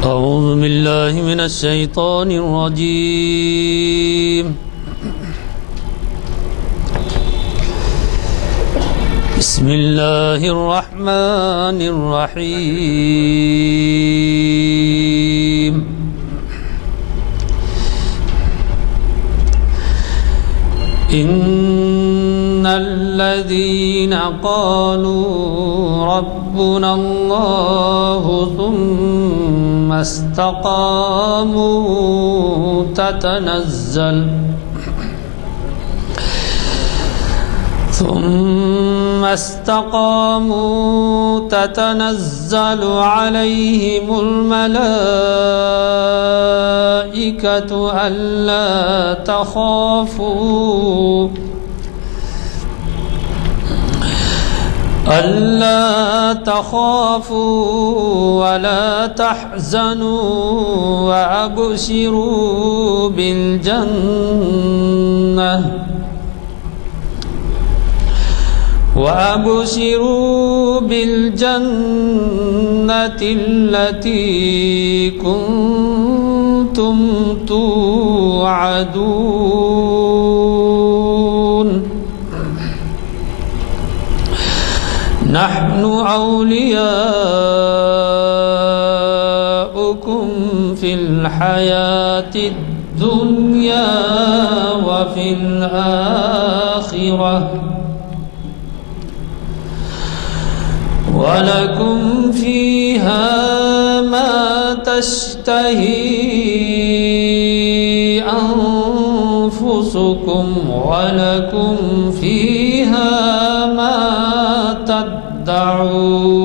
أعوذ بالله من الشيطان الرجيم. بسم الله الرحمن الرحيم. إن الذين قالوا ربنا الله ثم استقاموا تتنزل عليهم الملائكة ألا تخافوا ولا تحزنوا وأبشروا بالجنة التي كنتم توعدون. نحن أولياؤكم في الحياة الدنيا وفي الآخرة ولكم فيها ما تشتهي أنفسكم ولكم فيها ما تدعون.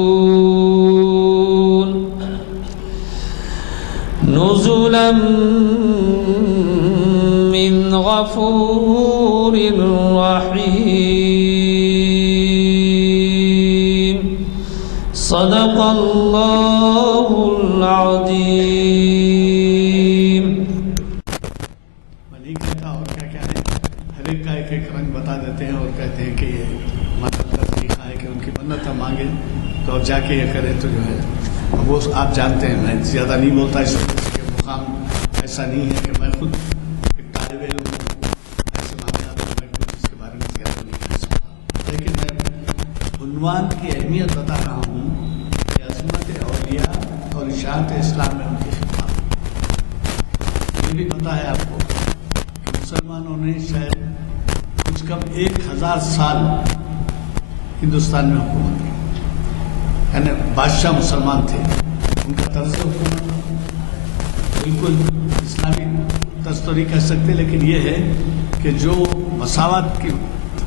نزلا من غفور رحيم. صدق اللہ العظیم. ملک کا اور کیا ہے، ہر ایک کا ایک ایک رنگ بتا دیتے ہیں اور کہتے ہیں کہ یہ منت کا طریقہ ہے کہ ان کی منت ہم مانگیں تو اور جا کے یہ کریں تو جو ہے وہ آپ جانتے ہیں. میں زیادہ نہیں بولتا اس وقت کہ مقام ایسا نہیں ہے کہ میں خود ایک طالب علم ہوں ایسے معاملات میں میں اس کے بارے میں زیادہ نہیں کہہ سکتا، لیکن میں عنوان کی اہمیت بتا رہا ہوں کہ عظمت اولیاء اور اشاعت اسلام میں ان کی خدمات. یہ بھی پتہ ہے آپ کو کہ مسلمانوں نے شاید کچھ کم 1000 سال ہندوستان میں حکومت کی، یعنی بادشاہ مسلمان تھے. ان کا طرز حکومت بالکل اسلامی طرز تو نہیں کہہ سکتے، لیکن یہ ہے کہ جو مساوات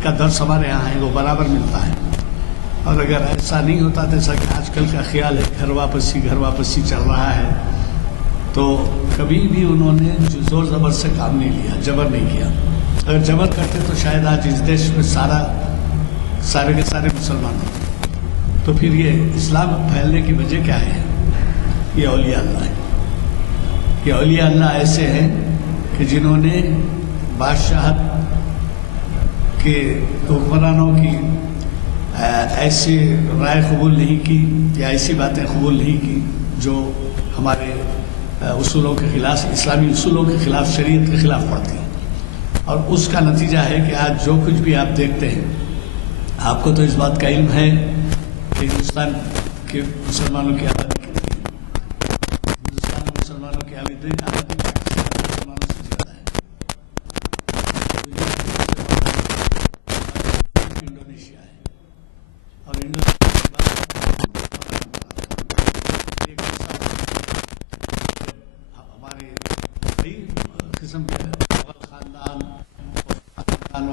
کا درس ہمارے یہاں ہے وہ برابر ملتا ہے. اور اگر ایسا نہیں ہوتا جیسا کہ آج کل کا خیال ہے گھر واپسی چل رہا ہے، تو کبھی بھی انہوں نے زور زبر سے کام نہیں لیا، جبر نہیں کیا. اگر جبر کرتے تو شاید آج اس دیش میں سارے کے سارے مسلمان ہوتے. تو پھر یہ اسلام پھیلنے کی وجہ کیا ہے؟ یہ اولیاء اللہ ہے. یہ اولیاء اللہ ایسے ہیں کہ جنہوں نے بادشاہت کے حکمرانوں کی ایسی رائے قبول نہیں کی یا ایسی باتیں قبول نہیں کی جو ہمارے اصولوں کے خلاف، اسلامی اصولوں کے خلاف، شریعت کے خلاف پڑتی ہیں. اور اس کا نتیجہ ہے کہ آج جو کچھ بھی آپ دیکھتے ہیں، آپ کو تو اس بات کا علم ہے کہ ہندوستان کے مسلمانوں کی آبادی کتنی ہے. ہندوستان میں مسلمانوں کی آبادی مسلمانوں سے زیادہ ہے. انڈونیشیا ہے اور انڈونیشیا کے بعد ہمارے کئی قسم کے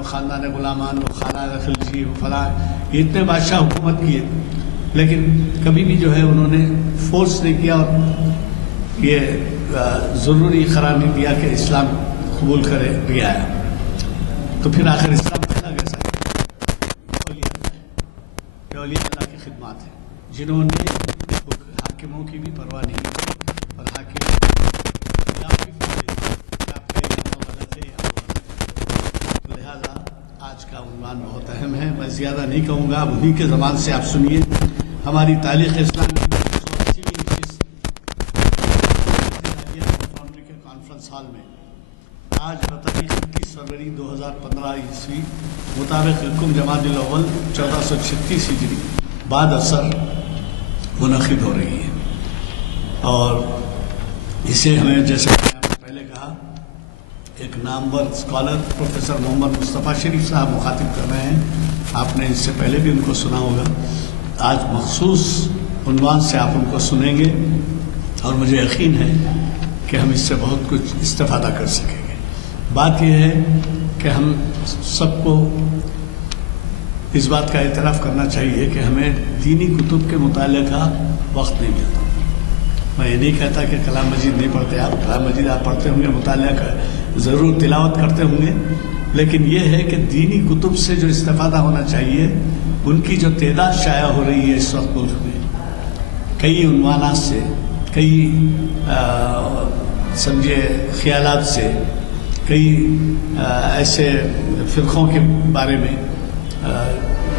خاندان غلامان و خانہ خلجی و فلاں اتنے بادشاہ حکومت کیے، لیکن کبھی بھی جو ہے انہوں نے فورس نہیں کیا اور یہ ضروری قرار نہیں دیا کہ اسلام قبول کرے بھی آیا. تو پھر آخر اسلام پھیلا کیسا؟ اولیاء اللہ کی خدمات ہے جنہوں نے حاکموں کی بھی پرواہ نہیں کی اور حاکم لہذا آج کا عنوان بہت اہم ہے. میں زیادہ نہیں کہوں گا، اب انہی کے زبان سے آپ سنیے. ہماری تاریخ اسلام کی 180ویں نشست آج بتاریخ 21 فروری 2015 عیسوی مطابق حکم جمادی الاول 1436 ہجری بعد اثر منعقد ہو رہی ہے، اور اسے ہمیں جیسے میں نے پہلے کہا ایک نامور اسکالر پروفیسر محمد مصطفیٰ شریف صاحب مخاطب کر رہے ہیں. آپ نے اس سے پہلے بھی ان کو سنا ہوگا. آج مخصوص عنوان سے آپ ان کو سنیں گے اور مجھے یقین ہے کہ ہم اس سے بہت کچھ استفادہ کر سکیں گے. بات یہ ہے کہ ہم سب کو اس بات کا اعتراف کرنا چاہیے کہ ہمیں دینی کتب کے مطالعے کا وقت نہیں ملتا. میں یہ نہیں کہتا کہ کلام مجید نہیں پڑھتے آپ، کلام مجید آپ پڑھتے ہوں گے، مطالعہ کا ضرور تلاوت کرتے ہوں گے، لیکن یہ ہے کہ دینی کتب سے جو استفادہ ہونا چاہیے ان کی جو تعداد شائع ہو رہی ہے اس وقت ملک میں، کئی عنوانات سے، کئی سمجھے خیالات سے، کئی ایسے فرقوں کے بارے میں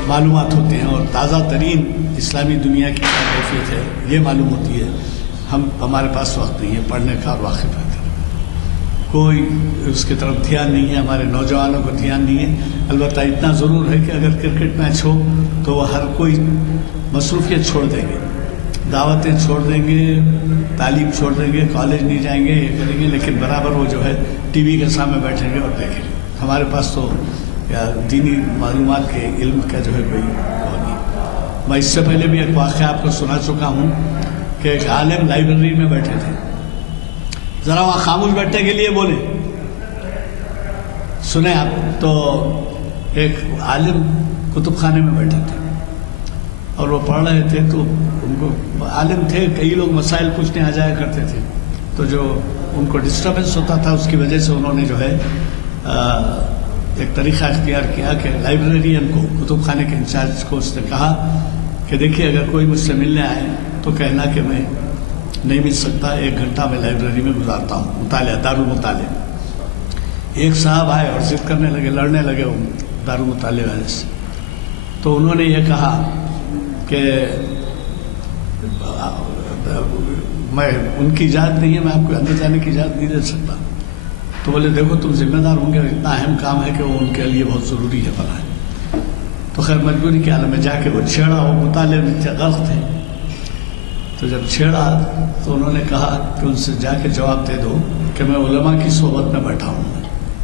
معلومات ہوتے ہیں، اور تازہ ترین اسلامی دنیا کی کیا کیفیت ہے یہ معلوم ہوتی ہے. ہمارے پاس وقت نہیں ہے پڑھنے کا اور واقف ہے، کوئی اس کی طرف دھیان نہیں ہے، ہمارے نوجوانوں کو دھیان نہیں ہے. البتہ اتنا ضرور ہے کہ اگر کرکٹ میچ ہو تو وہ ہر کوئی مصروفیت چھوڑ دیں گے، دعوتیں چھوڑ دیں گے، تعلیم چھوڑ دیں گے، کالج نہیں جائیں گے، یہ کریں گے، لیکن برابر وہ جو ہے ٹی وی کے سامنے بیٹھیں گے اور دیکھیں گے. ہمارے پاس تو دینی معلومات کے علم کا جو ہے کوئی وہ نہیں. میں اس سے پہلے بھی ایک واقعہ آپ کو سنا چکا ہوں کہ ایک عالم لائبریری میں بیٹھے تھے. ذرا وہاں خاموش بیٹھنے کے لیے بولیں، سنیں آپ. تو ایک عالم کتب خانے میں بیٹھے تھے اور وہ پڑھ رہے تھے، تو ان کو عالم تھے، کئی لوگ مسائل پوچھنے آ جایا کرتے تھے، تو جو ان کو ڈسٹربنس ہوتا تھا اس کی وجہ سے انہوں نے جو ہے ایک طریقہ اختیار کیا کہ لائبریرین کو، کتب خانے کے انچارج کو اس نے کہا کہ دیکھیے اگر کوئی مجھ سے ملنے آئے تو کہنا کہ میں نہیں مل سکتا، 1 گھنٹہ میں لائبریری میں گزارتا ہوں مطالعہ، دارالمطالعہ. ایک صاحب آئے اور ضد کرنے لگے، لڑنے لگے وہ دارالمطالعہ والے سے. تو انہوں نے یہ کہا کہ میں ان کی اجازت نہیں ہے، میں آپ کو اندر جانے کی اجازت نہیں دے سکتا. تو بولے دیکھو تم ذمہ دار ہوں گے، اتنا اہم کام ہے کہ وہ ان کے لیے بہت ضروری ہے بنا ہے. تو خیر مجبوری کے عالم میں جا کے وہ چھیڑا، وہ مطالعے میں غلط تھے. تو جب چھیڑا تو انہوں نے کہا کہ ان سے جا کے جواب دے دو کہ میں علماء کی صحبت میں بیٹھا ہوں،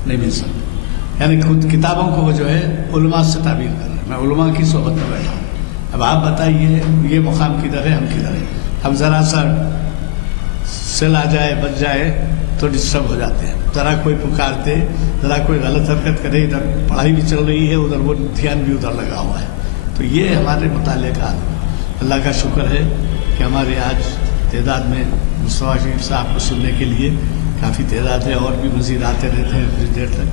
نہیں مل سکتا. یعنی خود کتابوں کو وہ جو ہے علماء سے تعبیر کر رہے ہیں، میں علماء کی صحبت میں بیٹھا ہوں. اب آپ بتائیے یہ مقام کدھر ہے، ہم کدھر ہے؟ ہم ذرا سا سل آ جائے، بچ جائے تو ڈسٹرب ہو جاتے ہیں. ذرا کوئی پکارتے، ذرا کوئی غلط حرکت کرے، ادھر پڑھائی بھی چل رہی ہے، ادھر وہ دھیان بھی ادھر لگا ہوا ہے. تو یہ ہمارے مطالعے کا اللہ کا شکر ہے کہ ہمارے آج تعداد میں مصطفیٰ شریف صاحب کو سننے کے لیے کافی تعداد ہے، اور بھی مزید آتے رہتے ہیں کچھ دیر تک.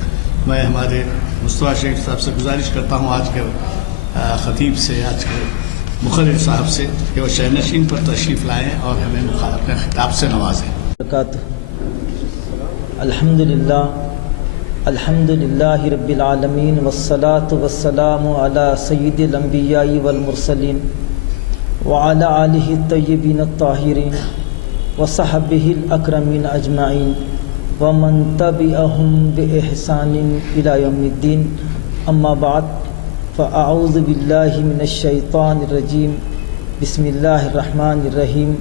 میں ہمارے مصطفیٰ شریف صاحب سے گزارش کرتا ہوں، آج کے خطیب سے، آج کے مقرر صاحب سے، کہ وہ شہنشین پر تشریف لائیں اور ہمیں اپنے خطاب سے نوازیں. الحمدللہ رب العالمین والصلاة والسلام علی سید الانبیاء والمرسلین وعلی آلہ الطیبین الطاہرین وصحبہ الاکرمین اجمعین ومن تبعہم بإحسان الی یوم الدین. اما بعد فاعوذ باللہ من الشیطان الرجیم. بسم اللہ الرحمن الرحیم.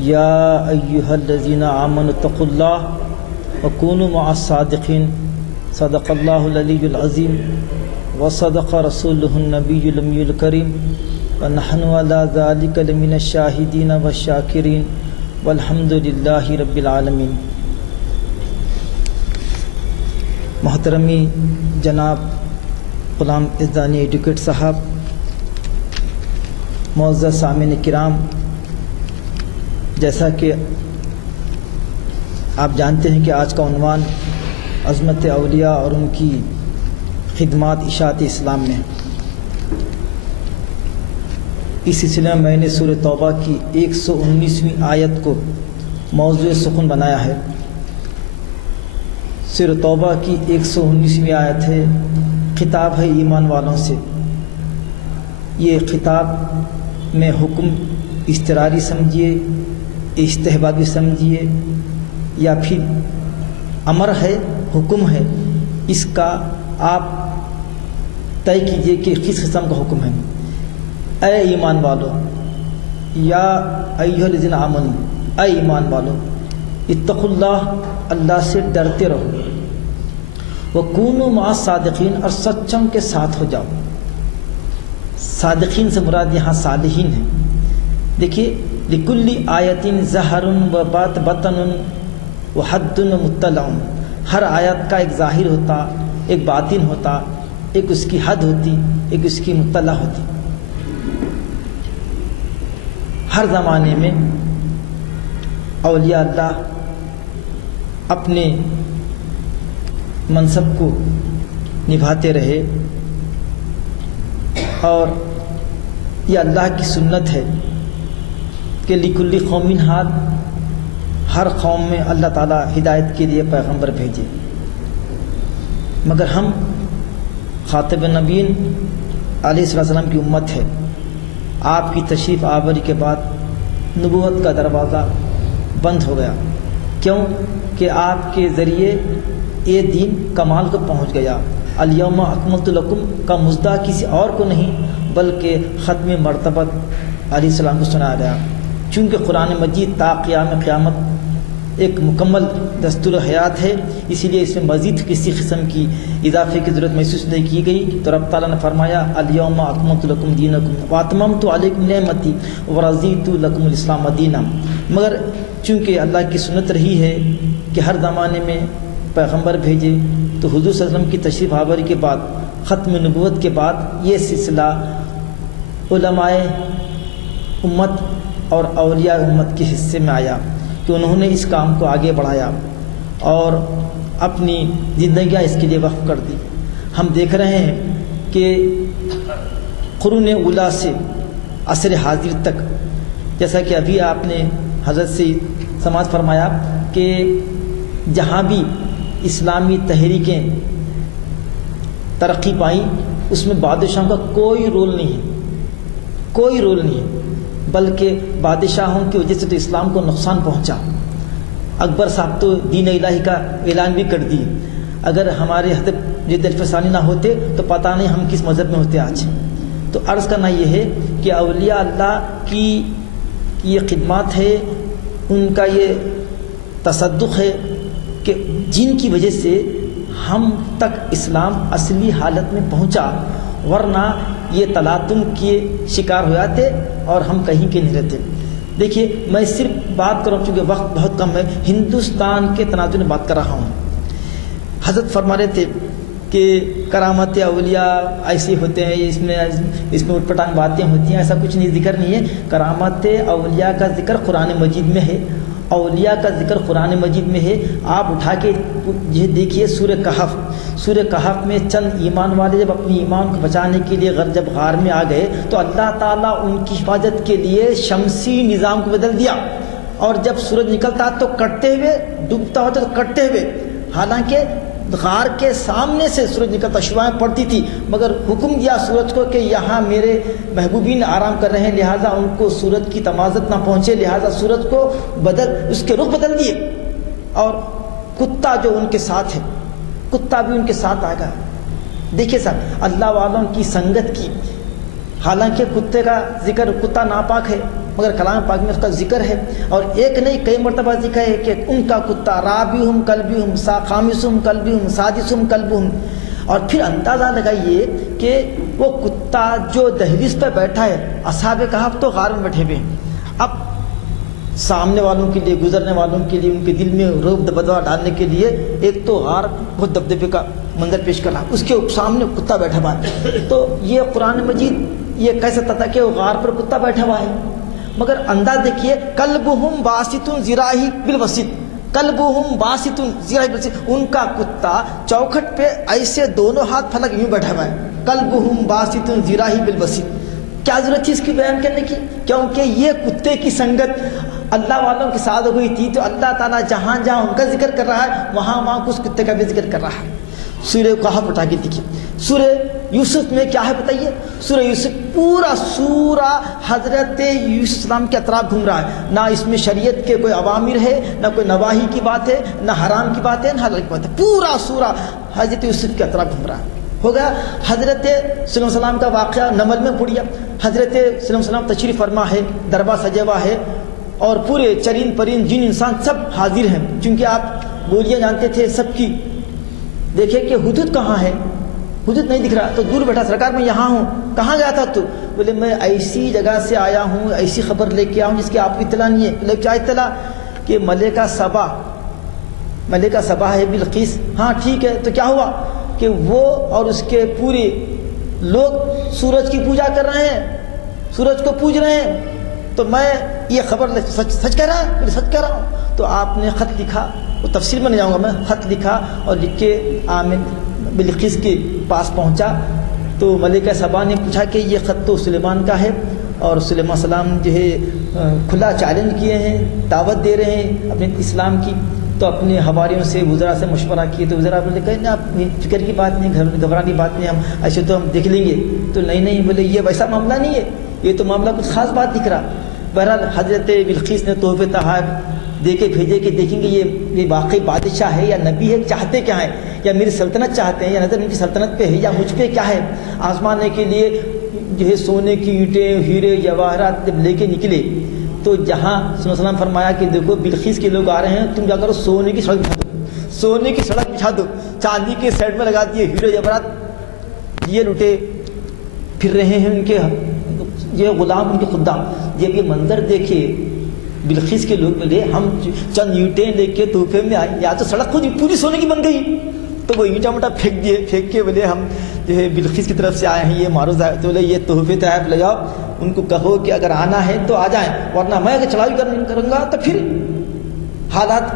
یا ایہا الذین آمنوا اتقوا اللہ وکونوا مع الصادقین. صدق اللہ العلی العظیم وصدق رسولہ النبی الامی الکریم ونحن علی ذلک لمن الشاہدین والشاکرین والحمد للہ رب العالمین. محترمی جناب غلام اذانی ایڈوکیٹ صاحب، معزز سامعین کرام، جیسا کہ آپ جانتے ہیں کہ آج کا عنوان عظمت اولیاء اور ان کی خدمات اشاعت اسلام میں. اس سلسلے میں نے سورہ توبہ کی 119ویں آیت کو موضوع سخن بنایا ہے. سورہ توبہ کی 119ویں آیت ہے، خطاب ہے ایمان والوں سے. یہ خطاب میں حکم اضطراری سمجھیے، استحبابی سمجھیے، یا پھر امر ہے حکم ہے اس کا آپ طے کیجئے کہ کس قسم کا حکم ہے۔ اے ایمان والو، یا ایھا الذین آمنوا، اے ایمان والو، اتقوا اللہ، اللہ سے ڈرتے رہو، وکونوا مع الصادقین، اور سچوں کے ساتھ ہو جاؤ۔ صادقین سے مراد یہاں صالحین ہیں۔ دیکھیے، لکل آیت ظہر و بطن و حد و مطلع، ہر آیت کا ایک ظاہر ہوتا، ایک باطن ہوتا، ایک اس کی حد ہوتی، ایک اس کی مطلع ہوتی۔ ہر زمانے میں اولیاء اللہ اپنے منصب کو نبھاتے رہے، اور یہ اللہ کی سنت ہے کہ لکل قوم ہاد، ہر قوم میں اللہ تعالیٰ ہدایت کے لیے پیغمبر بھیجے، مگر ہم خاتم نبیین علیہ السلام کی امت ہے۔ آپ کی تشریف آوری کے بعد نبوت کا دروازہ بند ہو گیا، کیوں کہ آپ کے ذریعے یہ دین کمال کو پہنچ گیا۔ الیوم اکملت لکم کا مژدہ کسی اور کو نہیں بلکہ ختم مرتبت علیہ السلام کو سنایا گیا، چونکہ قرآن مجید تا قیام قیامت ایک مکمل دستور حیات ہے، اسی لیے اس میں مزید کسی قسم کی اضافے کی ضرورت محسوس نہیں کی گئی۔ تو رب تعالیٰ نے فرمایا الیوم اکملت لکم دینکم واتممت علیکم نعمتی ورضیت لکم الاسلام دینا، مگر چونکہ اللہ کی سنت رہی ہے کہ ہر زمانے میں پیغمبر بھیجے، تو حضور صلی اللہ علیہ وسلم کی تشریف آوری کے بعد، ختم نبوت کے بعد، یہ سلسلہ علماء امت اور اولیاء امت کے حصے میں آیا کہ انہوں نے اس کام کو آگے بڑھایا اور اپنی زندگیاں اس کے لیے وقف کر دی۔ ہم دیکھ رہے ہیں کہ قرون اولیٰ سے عصر حاضر تک، جیسا کہ ابھی آپ نے حضرت سے سماعت فرمایا کہ جہاں بھی اسلامی تحریکیں ترقی پائیں، اس میں بادشاہوں کا کوئی رول نہیں ہے، کوئی رول نہیں ہے، بلکہ بادشاہوں کی وجہ سے تو اسلام کو نقصان پہنچا۔ اکبر صاحب تو دین الہی کا اعلان بھی کر دیے، اگر ہمارے حضرت جد الفسانی نہ ہوتے تو پتہ نہیں ہم کس مذہب میں ہوتے آج۔ تو عرض کرنا یہ ہے کہ اولیاء اللہ کی یہ خدمات ہے، ان کا یہ تصدق ہے کہ جن کی وجہ سے ہم تک اسلام اصلی حالت میں پہنچا، ورنہ یہ تلاطم کے شکار ہو جاتے اور ہم کہیں کے نہیں رہتے۔ دیکھیے، میں صرف بات کروں چونکہ وقت بہت کم ہے، ہندوستان کے تناظر میں بات کر رہا ہوں۔ حضرت فرما رہے تھے کہ کرامت اولیاء ایسے ہوتے ہیں، اس میں اٹھ پٹانگ باتیں ہوتی ہیں، ایسا کچھ نہیں، ذکر نہیں ہے۔ کرامت اولیاء کا ذکر قرآن مجید میں ہے، اولیاء کا ذکر قرآن مجید میں ہے۔ آپ اٹھا کے یہ دیکھیے سورہ کہف میں چند ایمان والے جب اپنی ایمان کو بچانے کے لیے جب غار میں آ گئے تو اللہ تعالیٰ ان کی حفاظت کے لیے شمسی نظام کو بدل دیا، اور جب سورج نکلتا تو کٹتے ہوئے، ڈوبتا ہوتا تو کٹتے ہوئے، حالانکہ غار کے سامنے سے سورج نکلتا، شعاعیں پڑتی تھی، مگر حکم دیا سورج کو کہ یہاں میرے محبوبین آرام کر رہے ہیں، لہٰذا ان کو سورج کی تمازت نہ پہنچے، لہٰذا سورج کو اس کے رخ بدل دیے۔ اور کتا جو ان کے ساتھ ہے، کتا بھی ان کے ساتھ آ گیا۔ دیکھیے صاحب، اللہ والوں کی سنگت کی، حالانکہ کتے کا ذکر، کتا ناپاک ہے مگر کلام پاک میں اس کا ذکر ہے، اور ایک نہیں کئی مرتبہ ذکر ہے کہ ان کا کتا رابعہم کلبہم خامسہم کلبہم سادسہم کلبہم۔ اور پھر اندازہ لگائیے کہ وہ کتا جو دہلیز پہ بیٹھا ہے، اصحاب کہف تو غار میں بیٹھے ہوئے ہیں، اب سامنے والوں کے لیے، گزرنے والوں کے لیے، ان کے دل میں رعب دبدبہ ڈالنے کے لیے ایک تو غار بہت دبدبے کا منظر پیش کرنا، اس کے سامنے کتا بیٹھا ہوا ہے۔ تو یہ قرآن مجید یہ کہہ سکتا تھا کہ وہ غار پر کتا بیٹھا ہوا ہے، مگر انداز دیکھیے، کلبہم باسط ذراعیہ بالوسط، کلبہم باسط ذراعیہ بالوسط، ان کا کتا چوکھٹ پہ ایسے دونوں ہاتھ پھلک یوں بیٹھا ہوا ہے، کلبہم باسط ذراعیہ بالوسط۔ کیا ضرورت تھی اس کی بیان کرنے کی؟ کیونکہ یہ کتے کی سنگت اللہ والوں کے ساتھ ہو گئی تھی، تو اللہ تعالیٰ جہاں جہاں ان کا ذکر کر رہا ہے وہاں اس کتے کا بھی ذکر کر رہا ہے۔ سورہ کہف اٹھا کے دیکھیے، سورہ یوسف میں کیا ہے بتائیے؟ سورہ یوسف پورا سورہ حضرت یوسف السلام کے اطراف گھوم رہا ہے، نہ اس میں شریعت کے کوئی عوامر ہے، نہ کوئی نواہی کی بات ہے، نہ حرام کی بات ہے، نہ حلال کی بات ہے، پورا سورہ حضرت یوسف کے اطراف گھوم رہا ہے۔ ہو گیا حضرت صلی اللہ علیہ وسلم کا واقعہ نمل میں پڑیا، حضرت صلی اللہ علیہ وسلم تشریف فرما ہے، دربار سجا ہوا ہے اور پورے چرین پرین جن انسان سب حاضر ہیں، چونکہ آپ بولیاں جانتے تھے سب کی۔ دیکھیں کہ حدود کہاں ہے، حدود نہیں دکھ رہا تو دور بیٹھا، سرکار میں یہاں ہوں، کہاں گیا تھا تو؟ بولے میں ایسی جگہ سے آیا ہوں، ایسی خبر لے کے آیا ہوں جس کی آپ کو اطلاع نہیں ہے۔ بولے کیا اطلاع؟ کہ ملکہ سبا ہے بلقیس۔ ہاں ٹھیک ہے، تو کیا ہوا کہ وہ اور اس کے پورے لوگ سورج کی پوجا کر رہے ہیں، سورج کو پوج رہے ہیں، تو میں یہ خبر سچ کہہ رہا ہے؟ بولے سچ کہہ رہا ہوں۔ تو آپ نے خط لکھا، وہ تفصیل میں نہیں جاؤں گا، میں خط لکھا اور لکھ کے بلقیس کے پاس پہنچا تو ملکہ سبا نے پوچھا کہ یہ خط تو سلیمان کا ہے، اور سلیمان السلام جو ہے کھلا چیلنج کیے ہیں، دعوت دے رہے ہیں اپنے اسلام کی۔ تو اپنے حواریوں سے وزراء سے مشورہ کیے تو وزراء بولے کہ آپ فکر کی بات نہیں، گھبرانے کی بات نہیں، ہم ایسے تو ہم دیکھ لیں گے۔ تو نہیں بولے یہ ویسا معاملہ نہیں ہے، یہ تو معاملہ کچھ خاص بات دکھ رہا۔ بہرحال حضرت بلقیس نے تحفے تحائف دے کے بھیجے کہ دیکھیں گے یہ واقعی بادشاہ ہے یا نبی ہے، چاہتے کیا ہے، یا میری سلطنت چاہتے ہیں، یا نظر ان کی سلطنت پہ ہے یا مجھ پہ کیا ہے۔ آزمانے کے لیے جو ہے سونے کی اینٹیں، ہیرے جواہرات جب لے کے نکلے تو جہاں صلی اللہ علیہ وسلم فرمایا کہ دیکھو بلقیس کے لوگ آ رہے ہیں، تم جا کر سونے کی سڑک بچھا دو، سونے کی سڑک بچھا دو، چاندی کے سائڈ میں لگا دیے، ہیرے جواہرات یہ لٹے پھر رہے ہیں ان کے یہ غلام، ان کے خدام۔ جب یہ منظر دیکھے بلقیس کے لوگ بولے ہم چند اینٹیں لے کے تحفے میں آئے، یا تو سڑک خود پوری سونے کی بن گئی، تو وہ اینٹا موٹا پھینک دیے، پھینک کے بولے ہم جو ہے بلقیس کی طرف سے آئے ہیں، یہ معروض ہے، تو بولے یہ تحفے تحائف لے جاؤ، ان کو کہو کہ اگر آنا ہے تو آ جائیں، ورنہ میں اگر چڑھائی کروں گا تو پھر حالات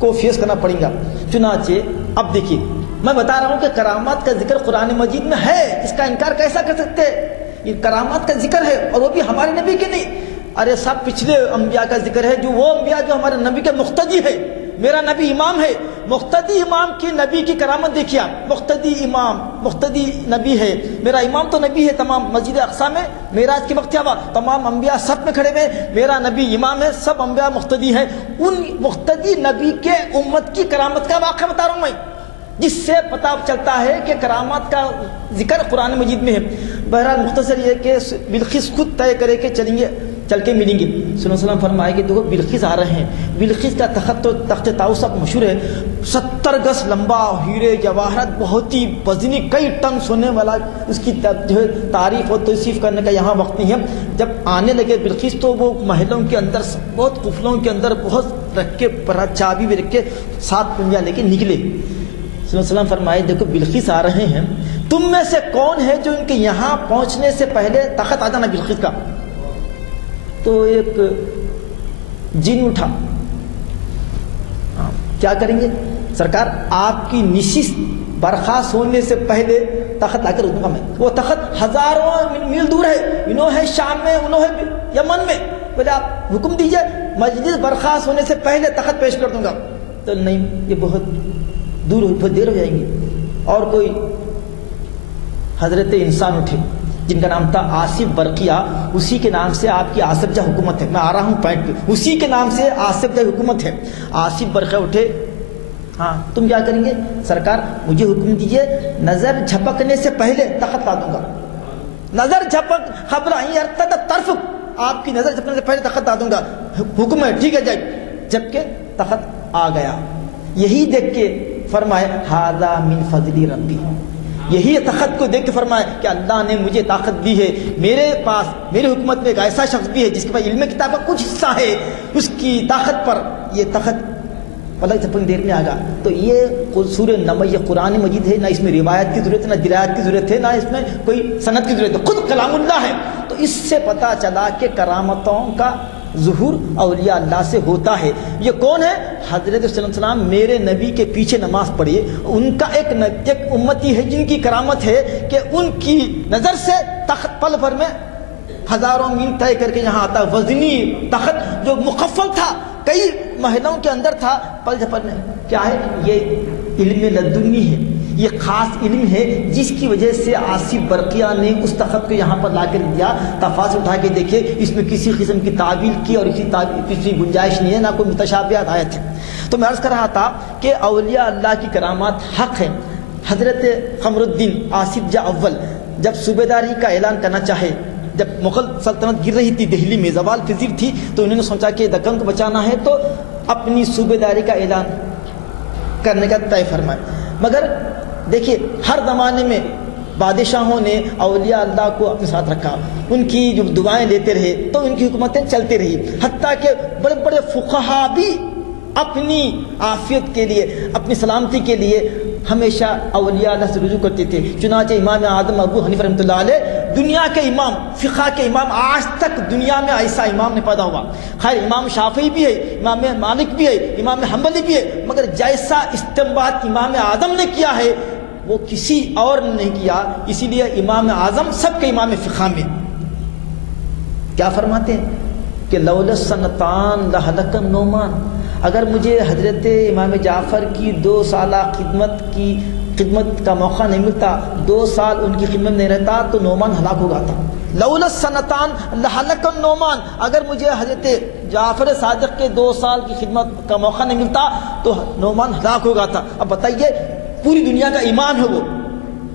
کو فیس کرنا پڑے گا۔ چنانچہ اب دیکھیے میں بتا رہا ہوں کہ کرامات کا ذکر قرآن مجید میں ہے، اس کا انکار کیسا کر سکتے ہیں؟ یہ کرامات کا ذکر ہے اور وہ بھی ہمارے نبی کے نہیں، ارے سب پچھلے انبیاء کا ذکر ہے، جو وہ انبیاء جو ہمارے نبی کے مقتدی ہے۔ میرا نبی امام ہے، مقتدی امام کی نبی کی کرامت دیکھیے آپ، مقتدی امام، مقتدی نبی ہے، میرا امام تو نبی ہے، تمام مسجد اقصی میں معراج کے وقت ہوا، تمام انبیاء سب میں کھڑے ہوئے، میرا نبی امام ہے، سب انبیاء مقتدی ہیں، ان مقتدی نبی کے امت کی کرامت کا واقعہ بتا رہا ہوں میں، جس سے پتہ چلتا ہے کہ کرامات کا ذکر قرآن مجید میں ہے۔ بہرحال مختصر یہ کہ بلقیس خود طے کرے کہ چلیں گے، چل کے ملیں گے۔ صلی اللہ علیہ وسلم فرمائے کہ دیکھو بلقیس آ رہے ہیں، بلقیس کا تخت تو تخت طاؤس سب مشہور ہے، 70 گز لمبا، ہیرے جواہرات بہت ہی وزنی، کئی ٹن سونے والا، اس کی جو ہے تعریف اور توصیف کرنے کا یہاں وقت نہیں ہے۔ جب آنے لگے بلقیس تو وہ محلوں کے اندر بہت قفلوں کے اندر بہت رکھ کے چابی بھی رکھ کے 7 کنجیاں لے کے نکلے۔ صلی اللہ علیہ وسلم فرمائے دیکھو بلقیس آ رہے ہیں، تم میں سے کون ہے جو ان کے یہاں پہنچنے سے پہلے تخت آ جانا بلقیس کا؟ تو ایک جن اٹھا، کیا کریں گے سرکار؟ آپ کی نشست برخاست ہونے سے پہلے تخت لا کر رکھوں گا میں۔ وہ تخت ہزاروں میل دور ہے، انہوں ہے شام میں، انہوں ہے یمن میں، بولے آپ حکم دیجئے مجلس برخاست ہونے سے پہلے تخت پیش کر دوں گا۔ تو نہیں، یہ بہت دور بہت دیر ہو جائیں گے۔ اور کوئی حضرت انسان اٹھے جن کا نام تھا آصف برقیہ، اسی کے نام سے آپ کی آصف جہ حکومت ہے، میں آ رہا ہوں پوائنٹ پہ، اسی کے نام سے آصف جہ حکومت ہے۔ آصف برقیہ اٹھے، ہاں تم کیا کریں گے سرکار؟ مجھے حکم دیجئے نظر جھپکنے سے پہلے تخت لا دوں گا، نظر جھپک خبر طرف، آپ کی نظر جھپکنے سے پہلے تخت لا دوں گا، حکم ہے، ٹھیک ہے جائے۔ جبکہ تخت آ گیا، یہی دیکھ کے فرمائے ھذا من فضل ربی، یہی تخت کو دیکھ کے فرمائے کہ اللہ نے مجھے طاقت دی ہے، میرے پاس میری حکومت میں ایک ایسا شخص بھی ہے جس کے پاس علم کتاب کا کچھ حصہ ہے، اس کی طاقت پر یہ تخت پلک جھپکنے دیر میں آ گا۔ تو یہ سورہ نمل، یہ قرآن مجید ہے، نہ اس میں روایت کی ضرورت ہے، نہ درایت کی ضرورت ہے، نہ اس میں کوئی سند کی ضرورت ہے، خود کلام اللہ ہے۔ تو اس سے پتہ چلا کہ کرامتوں کا ظہور اولیاء اللہ سے ہوتا ہے۔ یہ کون ہے؟ حضرت صلی اللہ علیہ وسلم میرے نبی کے پیچھے نماز پڑھیے، ان کا ایک امتی ہے جن کی کرامت ہے کہ ان کی نظر سے تخت پل بھر میں ہزاروں میل طے کر کے یہاں آتا، وزنی تخت جو مخفل تھا، کئی محلوں کے اندر تھا، پل جھپٹ میں کیا ہے؟ یہ علم لدنی ہے، یہ خاص علم ہے جس کی وجہ سے آصف برقیہ نے اس تخت کو یہاں پر لا کر دیا. تفاسیر اٹھا کے دیکھے، اس میں کسی قسم کی تعویل کی اور کسی گنجائش نہیں ہے، نہ کوئی متشابہات آیت ہے. تو میں عرض کر رہا تھا کہ اولیاء اللہ کی کرامات حق ہیں. حضرت قمر الدین آصف جاہ اول جب صوبے داری کا اعلان کرنا چاہے، جب مغل سلطنت گر رہی تھی دہلی میں، زوال پذیر تھی، تو انہوں نے سوچا کہ دکن کو بچانا ہے تو اپنی صوبے داری کا اعلان کرنے کا طے فرمائے. مگر دیکھیے ہر زمانے میں بادشاہوں نے اولیاء اللہ کو اپنے ساتھ رکھا، ان کی جو دعائیں لیتے رہے تو ان کی حکومتیں چلتے رہی. حتیٰ کہ بڑے بڑے فقہا بھی اپنی عافیت کے لیے، اپنی سلامتی کے لیے ہمیشہ اولیاء اللہ سے رجوع کرتے تھے. چنانچہ امام اعظم ابو حنیفہ رحمۃ اللہ علیہ دنیا کے امام، فقہ کے امام، آج تک دنیا میں ایسا امام نہیں پیدا ہوا. خیر امام شافعی بھی ہے، امام مالک بھی ہے، امام حنبلی بھی ہے، مگر جیسا استنباط امام اعظم نے کیا ہے وہ کسی اور نے نہیں کیا. اسی لیے امام اعظم سب کے امام فقہ میں کیا فرماتے ہیں کہ لولا سنتان لہلک النعمان، اگر مجھے حضرت امام جعفر کی 2 سالہ خدمت کا موقع نہیں ملتا، 2 سال ان کی خدمت نہیں رہتا تو نعمان ہلاک ہو جاتا. لولا سنتان لہلک النعمان، اگر مجھے حضرت جعفر صادق کے 2 سال کی خدمت کا موقع نہیں ملتا تو نعمان ہلاک ہو جاتا. اب بتائیے پوری دنیا کا امام ہے، وہ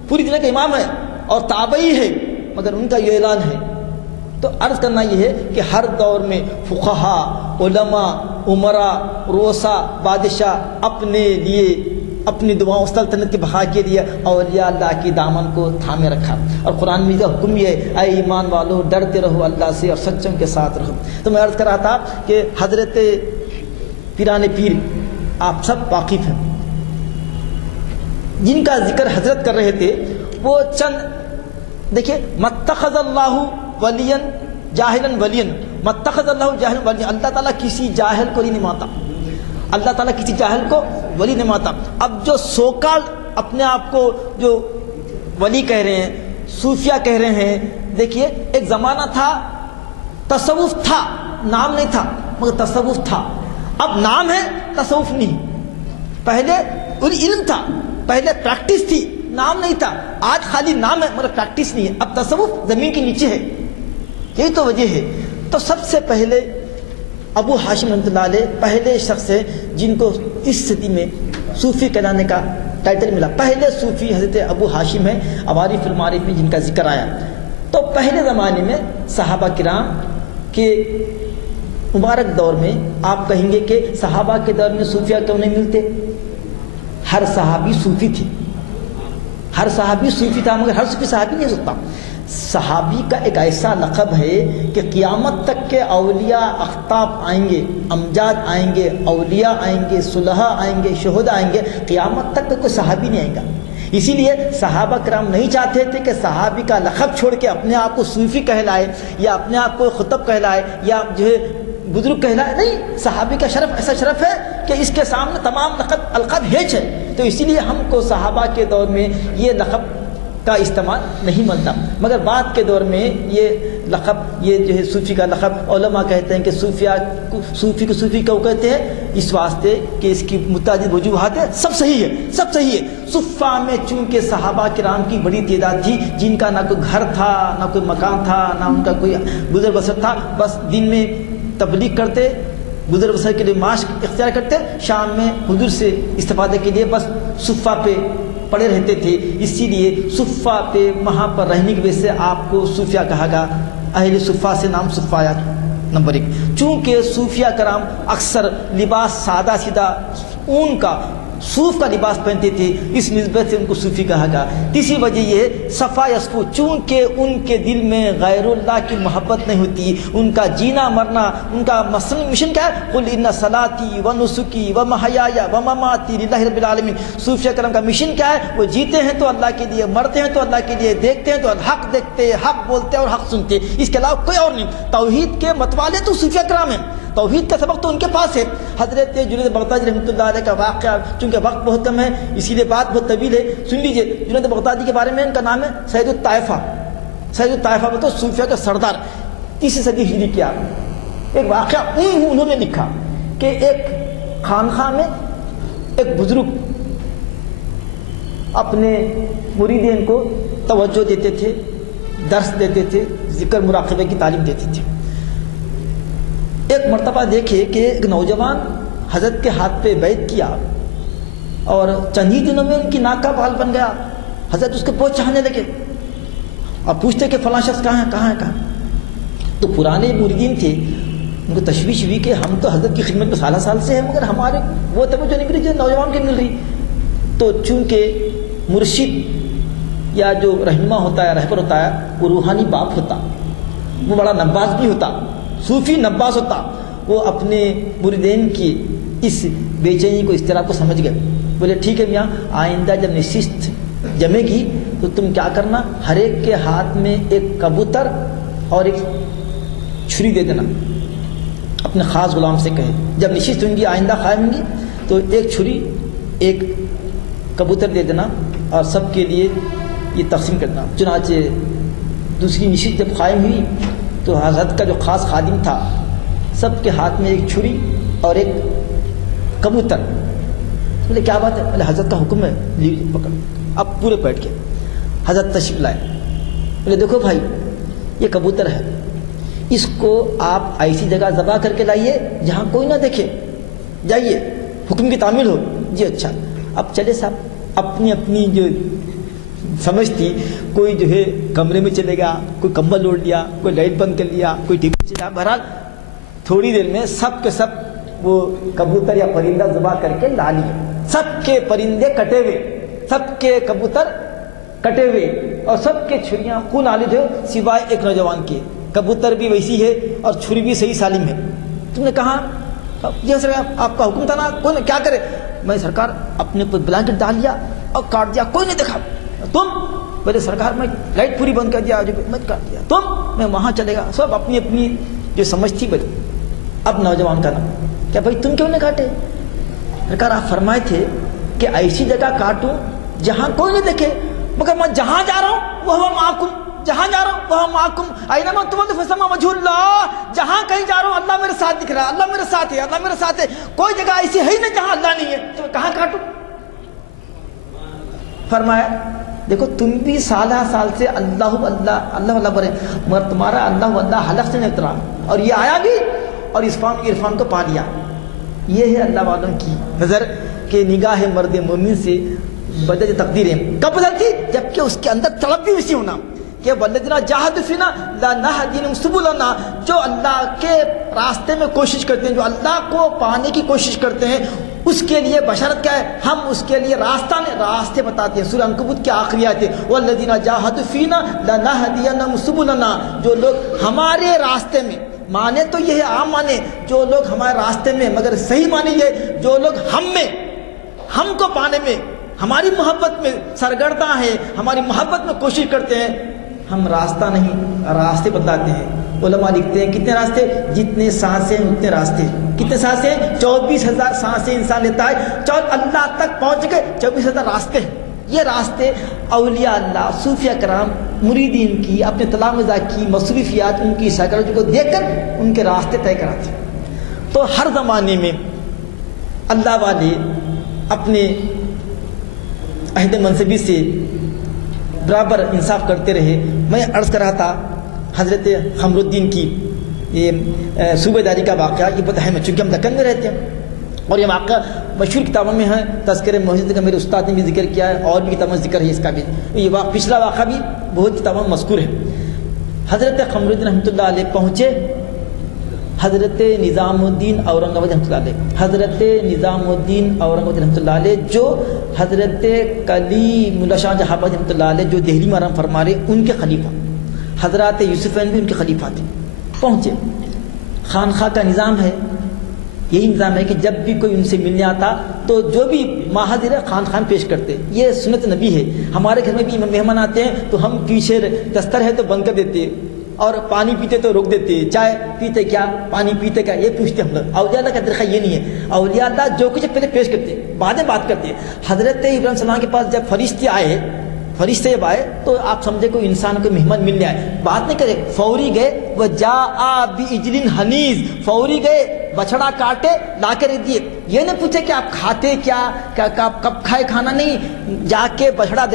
پوری دنیا کا امام ہے اور تابعی ہے، مگر ان کا یہ اعلان ہے. تو عرض کرنا یہ ہے کہ ہر دور میں فقہا، علماء، عمراء، رؤساء، بادشاہ اپنے لیے اپنی دعاؤں سلطنت کی بقا کے لیے اولیاء اللہ کی دامن کو تھامے رکھا. اور قرآن میں حکم یہ ہے اے ایمان والو ڈرتے رہو اللہ سے اور سچوں کے ساتھ رہو. تو میں عرض کر رہا تھا کہ حضرت پیران پیر آپ سب واقف ہیں، جن کا ذکر حضرت کر رہے تھے وہ چند دیکھیے متخذ اللہ ولیا جاہلا ولیا، متخذ اللہ جاہلا ولیا، اللہ تعالیٰ کسی جاہل کو نہیں مانتا، اللہ تعالیٰ کسی جاہل کو ولی نہیں مانتا. اب جو سوکال اپنے آپ کو جو ولی کہہ رہے ہیں، صوفیہ کہہ رہے ہیں، دیکھیے ایک زمانہ تھا تصوف تھا، نام نہیں تھا مگر تصوف تھا. اب نام ہے تصوف نہیں. پہلے علم تھا، پہلے پریکٹس تھی، نام نہیں تھا. آج خالی نام ہے مگر پریکٹس نہیں ہے. اب تصوف زمین کے نیچے ہے، یہی تو وجہ ہے. تو سب سے پہلے ابو ہاشم رحمۃ اللہ علیہ پہلے شخص ہیں جن کو اس صدی میں صوفی کہلانے کا ٹائٹل ملا. پہلے صوفی حضرت ابو ہاشم ہیں عوارف المعارف میں جن کا ذکر آیا. تو پہلے زمانے میں صحابہ کرام کے مبارک دور میں آپ کہیں گے کہ صحابہ کے دور میں صوفیہ کیوں نہیں ملتے؟ ہر صحابی صوفی تھے، ہر صحابی صوفی تھا مگر ہر صوفی صحابی نہیں ہو سکتا. صحابی کا ایک ایسا لقب ہے کہ قیامت تک کے اولیاء اختاب آئیں گے، امجاد آئیں گے، اولیاء آئیں گے، صلحاء آئیں گے، شہداء آئیں گے، قیامت تک کوئی صحابی نہیں آئے گا. اسی لیے صحابہ کرام نہیں چاہتے تھے کہ صحابی کا لقب چھوڑ کے اپنے آپ کو صوفی کہلائے یا اپنے آپ کو خطب کہلائے یا جو ہے بزرگ کہلائے. نہیں، صحابی کا شرف ایسا شرف ہے کہ اس کے سامنے تمام القاب ہیچ ہے. تو اسی لیے ہم کو صحابہ کے دور میں یہ لقب کا استعمال نہیں ملتا، مگر بعد کے دور میں یہ لقب، یہ جو ہے صوفی کا لقب، علماء کہتے ہیں کہ صوفی کو صوفی کیوں کہتے ہیں؟ اس واسطے کہ اس کی متعدد وجوہات ہیں. سب صحیح ہے، سب صحیح ہے. صفہ میں چونکہ صحابہ کرام کی بڑی تعداد تھی جن کا نہ کوئی گھر تھا، نہ کوئی مکان تھا، نہ ان کا کوئی گزر بسر تھا، بس دن میں تبلیغ کرتے، گزر بسر کے لیے معاش اختیار کرتے، شام میں حضور سے استفادے کے لیے بس صفہ پہ پڑے رہتے تھے. اسی لیے صفہ پہ وہاں پر رہنے کی وجہ سے آپ کو صوفیہ کہا گا. اہل صفہ سے نام صفہ آیا. نمبر 1، چونکہ صوفیہ کرام اکثر لباس سادہ سیدھا اون کا، صوف کا لباس پہنتے تھے، اس نسبت سے ان کو صوفی کہا گیا. تیسری وجہ یہ ہے صفا یصفو، چونکہ ان کے دل میں غیر اللہ کی محبت نہیں ہوتی، ان کا جینا مرنا، ان کا مشن کیا ہے؟ قل ان صلاتی و نسکی و محیایا و مماتی للہ رب العالمین. صوفیہ کرام کا مشن کیا ہے؟ وہ جیتے ہیں تو اللہ کے لیے، مرتے ہیں تو اللہ کے لیے، دیکھتے ہیں تو حق دیکھتے، حق بولتے اور حق سنتے، اس کے علاوہ کوئی اور نہیں. توحید کے متوالے تو صوفیہ کرام ہیں، توحید کا سبق تو ان کے پاس ہے. حضرت جنید بغدادی رحمۃ اللہ علیہ کا واقعہ، چونکہ وقت بہت کم ہے اسی لیے بات بہت طویل ہے، سن لیجئے. جنید بغدادی کے بارے میں ان کا نام ہے سید الطائفہ. سید الطائفہ تو صوفیہ کا سردار، 3 صدی ہجری کیا. ایک واقعہ انہوں نے لکھا کہ ایک خانقاہ میں ایک بزرگ اپنے مریدین کو توجہ دیتے تھے، درس دیتے تھے، ذکر مراقبے کی تعلیم دیتے تھے۔ ایک مرتبہ دیکھے کہ ایک نوجوان حضرت کے ہاتھ پہ بیعت کیا اور چند ہی دنوں میں ان کی ناک کا بال بن گیا۔ حضرت اس کے پوچھ چاہنے لگے اور پوچھتے کہ فلاں شخص کہاں ہے کہاں ہے کہاں ہے؟ تو پرانے مریدین تھے، ان کو تشویش ہوئی کہ ہم تو حضرت کی خدمت میں سالہ سال سے ہیں، مگر ہمارے وہ توجہ نہیں ملی جو نوجوان کی مل رہی۔ تو چونکہ مرشد یا جو رہنما ہوتا ہے، رہبر ہوتا ہے، وہ روحانی باپ ہوتا، وہ بڑا نباز بھی ہوتا، صوفی نباز ہوتا، وہ اپنے مریدین کی اس بے چینی کو، اضطراب کو سمجھ گئے۔ بولے ٹھیک ہے میاں، آئندہ جب نشست جمے گی تو تم کیا کرنا، ہر ایک کے ہاتھ میں ایک کبوتر اور ایک چھری دے دینا، اپنے خاص غلام سے کہے جب نشست ہوں گی، آئندہ قائم ہوں گی تو ایک چھری ایک کبوتر دے دینا اور سب کے لیے یہ تقسیم کرنا۔ چنانچہ دوسری نشست جب قائم ہوئی تو حضرت کا جو خاص خادم تھا، سب کے ہاتھ میں ایک چھری اور ایک کبوتر۔ بولے کیا بات ہے؟ بولے حضرت کا حکم ہے، لیجیے پکڑ۔ اب پورے بیٹھ کے حضرت تشریف لائے، بولے دیکھو بھائی، یہ کبوتر ہے، اس کو آپ ایسی جگہ ذبح کر کے لائیے جہاں کوئی نہ دیکھے، جائیے، حکم کی تعمیل ہو۔ جی اچھا۔ اب چلے صاحب، اپنی اپنی جو سمجھ تھی، کوئی جو ہے کمرے میں چلے گا، کوئی کمبل اوڑھ لیا، کوئی لائٹ بند کر لیا، کوئی ٹی وی چلا۔ بہرحال تھوڑی دیر میں سب کے سب وہ کبوتر یا پرندہ ذبح کر کے لا لیے۔ سب کے پرندے کٹے ہوئے، سب کے کبوتر کٹے ہوئے اور سب کے چھریاں خون آلود ہوئے، سوائے ایک نوجوان کے۔ کبوتر بھی ویسی ہے اور چھری بھی صحیح سالم ہے۔ تم نے کہا جی سرکار آپ کا حکم تھا نا، کون کیا کرے؟ میں سرکار اپنے پر بلانکٹ ڈال لیا اور کاٹ دیا، کوئی نہیں دیکھا۔ تم؟ بولے سرکار میں لائٹ پوری بند کر دیا، میں کاٹ دیا۔ تم؟ میں وہاں چلے گا۔ سب اپنی اپنی جو سمجھ تھی بلی۔ اب نوجوان کا نام کیا بھائی تم کیوں نہیں کاٹے؟ سرکار آپ فرمائے تھے کہ ایسی جگہ کاٹوں جہاں کوئی نہیں دیکھے، مگر میں جہاں جا رہا ہوں وہ معکم، جہاں جا رہا ہوں وہ معکم، اینما تولوا فثم وجہ اللہ۔ جہاں کہیں جا رہا ہوں اللہ میرے ساتھ دکھ رہا ہے، اللہ میرے ساتھ ہے، اللہ میرے ساتھ ہے۔ کوئی جگہ ایسی ہے ہی نہیں جہاں اللہ نہیں ہے، تو کہاں کاٹوں؟ فرمایا دیکھو تم بھی سالہ سال سے اللہ اللہ اللہ اللہ برے، مگر تمہارا اللہ اللہ حلق سے نہیں اترا، اور یہ آیا بھی اور عرفان کو پا لیا۔ یہ ہے اللہ والوں کی نظر کہ نگاہ مرد مومن سے بدل تقدیریں کب بدلتی؟ جبکہ اس کے اندر طلب بھی اسی ہونا کہ والذین جاہدوا فینا لنہدینہم سبلنا، جو اللہ کے راستے میں کوشش کرتے ہیں، جو اللہ کو پانے کی کوشش کرتے ہیں، اس کے لیے بشارت کیا ہے؟ ہم اس کے لیے راستے بتاتے ہیں۔ سورہ عنکبوت کی آخری آیت ہے والذین جاہدوا فینا لنہدینہم سبلنا، جو لوگ ہمارے راستے میں، مانے تو یہ ہے عام مانے، جو لوگ ہمارے راستے میں، مگر صحیح مانے یہ جو لوگ ہم کو پانے میں، ہماری محبت میں سرگرداں ہیں، ہماری محبت میں کوشش کرتے ہیں، ہم راستہ نہیں راستے بتاتے ہیں۔ علماء لکھتے ہیں کتنے راستے؟ جتنے سانسیں اتنے راستے۔ کتنے سانسیں؟ 24,000 سانسیں انسان لیتا ہے، اللہ تک پہنچ گئے 24,000 راستے ہیں۔ یہ راستے اولیاء اللہ، صوفیہ کرام، مریدین کی اپنے تلامذہ کی مصروفیات، ان کی سائیکالوجی کو دیکھ کر ان کے راستے طے کراتے ہیں۔ تو ہر زمانے میں اللہ والے اپنے عہد منصبی سے برابر انصاف کرتے رہے۔ میں عرض کر رہا تھا حضرت قمر الدین کی یہ صوبہ داری کا واقعہ، یہ پتہ ہے میں چونکہ ہم دکن میں رہتے ہیں اور یہ واقعہ مشہور کتابوں میں ہے، تذکرہ محدث کا میرے استاد نے بھی ذکر کیا ہے اور بھی کتابوں میں ذکر ہے اس کا بھی۔ یہ پچھلا واقعہ بھی بہت کتابوں میں مذکور ہے۔ حضرت قمر الدین رحمۃ اللہ علیہ پہنچے حضرت نظام الدین اورنگ آباد رحمۃ اللہ علیہ، حضرت نظام الدین اورنگ آباد رحمۃ اللہ علیہ جو حضرت کلیم اللہ شاہ جہاں آباد رحمۃ اللہ علیہ جو دہلی میں آرام فرما رہے ان کے خلیفہ، حضرات یوسفین بھی ان کے خلیفہ تھے۔ پہنچے، خانخواہ کا نظام ہے، یہی نظام ہے کہ جب بھی کوئی ان سے ملنے آتا تو جو بھی ماحضر ہے خان پیش کرتے، یہ سنت نبی ہے۔ ہمارے گھر میں بھی مہمان آتے ہیں تو ہم پیچھے دستر ہے تو بند کر دیتے، اور پانی پیتے تو روک دیتے، چائے پیتے کیا، پانی پیتے کیا، یہ پوچھتے ہم لوگ۔ اولیاء اللہ کا طریقہ یہ نہیں ہے، اولیاء اللہ جو کچھ پہلے پیش کرتے بعد میں بات کرتے۔ حضرت ابراہیم علیہ السلام کے پاس جب فرشتے جب آئے تو آپ سمجھے کوئی انسان کو مہمان ملنے آئے، بات نہیں کرے، فوری گئے، وہ جاء بعجل حنیذ، فوری گئے بچڑا کاٹے لا کے رکھ دیے. یہ نہیں پوچھے کہ آپ کھاتے کیا, کب کھائے کھانا نہیں, جا کے بچڑا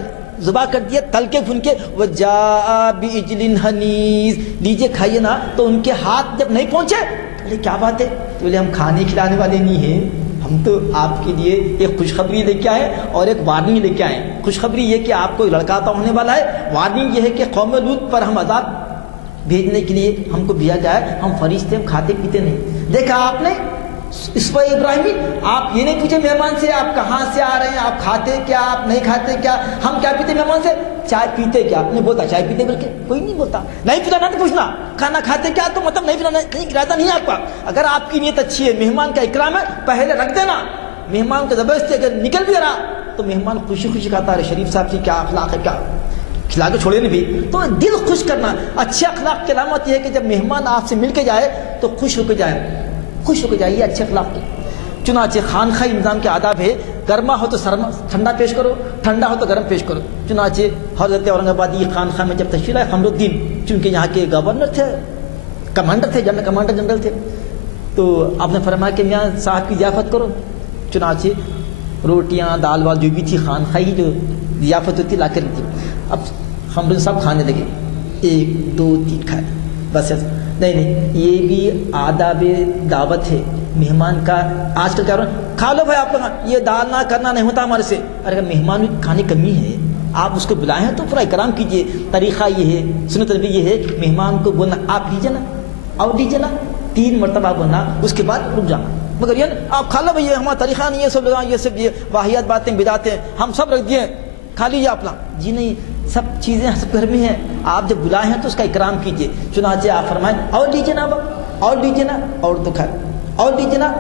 ذبح کر دیا, تل کے بھن کے, وجاء بعجل حنیذ, لیجیے کھائیے نا. تو ان کے ہاتھ جب نہیں پہنچے, بولے کیا بات ہے؟ تو بولے ہم کھانے کھلانے والے نہیں ہیں, ہم تو آپ کے لیے ایک خوشخبری لے کے آئے اور ایک وارننگ لے کے آئے. خوشخبری یہ کہ آپ کو لڑکا تو ہونے والا ہے, وارننگ یہ ہے کہ قوم لوط پر ہم عذاب بھیجنے کے لیے ہم کو بھیجا گیا ہے, ہم فرشتے, ہم کھاتے پیتے نہیں. دیکھا آپ نے اسوہ ابراہیمی, آپ یہ نہیں پوچھے مہمان سے آپ کہاں سے آ رہے ہیں, آپ کھاتے کیا, آپ نہیں کھاتے کیا, ہم کیا پیتے مہمان سے, چائے پیتے کیا, آپ نے بولتا چائے پیتے, بلکہ کوئی نہیں بولتا. نہیں پوچھنا نہ پوچھنا, کھانا کھاتے کیا تو مطلب نہیں پوچھنا, نہیں ارادہ نہیں آپ کا. اگر آپ کی نیت اچھی ہے, مہمان کا اکرام ہے, پہلے رکھ دینا. مہمان کو زبردستی اگر نکل بھی رہا تو مہمان خوشی خوشی کھاتا ہے. شریف صاحب کی کیا اخلاق ہے, کیا کھلا کے چھوڑے نہیں بھی, تو دل خوش کرنا. اچھے اخلاق کی علامت یہ ہے کہ جب مہمان آپ سے مل کے جائے تو خوش ہو کے جائے, خوش ہو کے جائے, یہ اچھے اخلاق کی. چنانچہ خانخائی نظام کے آداب ہے, گرما ہو تو ٹھنڈا پیش کرو, ٹھنڈا ہو تو گرم پیش کرو. چنانچہ حضرت اورنگ آبادی خانخواہ میں جب تشریف لائے قمر الدین, چونکہ یہاں کے گورنر تھے, کمانڈر تھے, کمانڈر جنرل تھے, تو آپ نے فرمایا کہ میاں صاحب کی ضیافت کرو. چنانچہ روٹیاں دال وال جو بھی تھی خانخواہی جو ضیافت ہوتی لا کر دی. اب قمر صاحب کھانے لگے, 1 2 3 کھائے, بس نہیں, یہ بھی آداب دعوت ہے مہمان کا. آج کل کیا رہا ہے, کھا لو بھائی آپ کا, یہ دال نہ کرنا نہیں ہوتا ہمارے سے. ارے اگر مہمان کھانے کمی ہے, آپ اس کو بلائیں تو پورا اکرام کیجیے. طریقہ یہ ہے, سنت نبی یہ ہے, مہمان کو بولنا آپ لیجیے نا, اور لیجیے نا, 3 مرتبہ بولنا, اس کے بعد رک جانا. مگر یہ آپ کھا لو بھائی, ہمارا طریقہ نہیں ہے, سب لگا یہ سب یہ واحیات باتیں بدعتیں ہم سب رکھ دیے, کھا لیجیے اپنا. جی نہیں, سب چیزیں سب گھر میں ہیں, آپ جب بلائے ہیں تو اس کا اکرام کیجیے. چنانچہ آپ فرمائیں اور لیجیے نا, اور لیجیے نا, اور تو کھائے, اور لیجیے نا,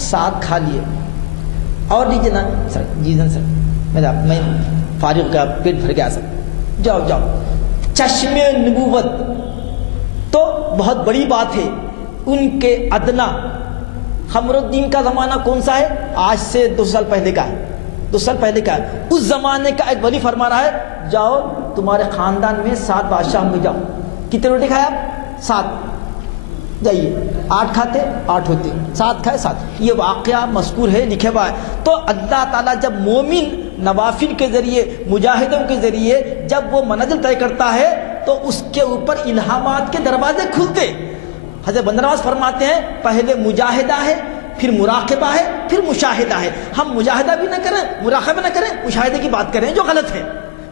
ساتھ کھا لیے, اور لیجیے نا. سر جی سر میں فارغ کا پیٹ بھر گیا سر, جاؤ جاؤ. چشم نبوت تو بہت بڑی بات ہے. ان کے ادنا قمر الدین کا زمانہ کون سا ہے, آج سے 2 سال پہلے کا ہے, 2 سال پہلے کا ہے. اس زمانے کا ایک ولی فرما رہا ہے, جاؤ تمہارے خاندان میں 7 بادشاہ ہوں گے, جاؤ. کتنے روٹی کھائے آپ, 7, جائیے. 8 کھاتے 8 ہوتے, 7 کھائے 7. یہ واقعہ مذکور ہے, لکھے ہوا ہے. تو اللہ تعالیٰ جب مومن نوافل کے ذریعے, مجاہدوں کے ذریعے جب وہ منزل طے کرتا ہے تو اس کے اوپر الہامات کے دروازے کھلتے. حضرت بندر نواز فرماتے ہیں, پہلے مجاہدہ ہے, پھر مراقبہ ہے, پھر مشاہدہ ہے. ہم مجاہدہ بھی نہ کریں, مراقبہ نہ کریں, مشاہدے کی بات کریں جو غلط ہے.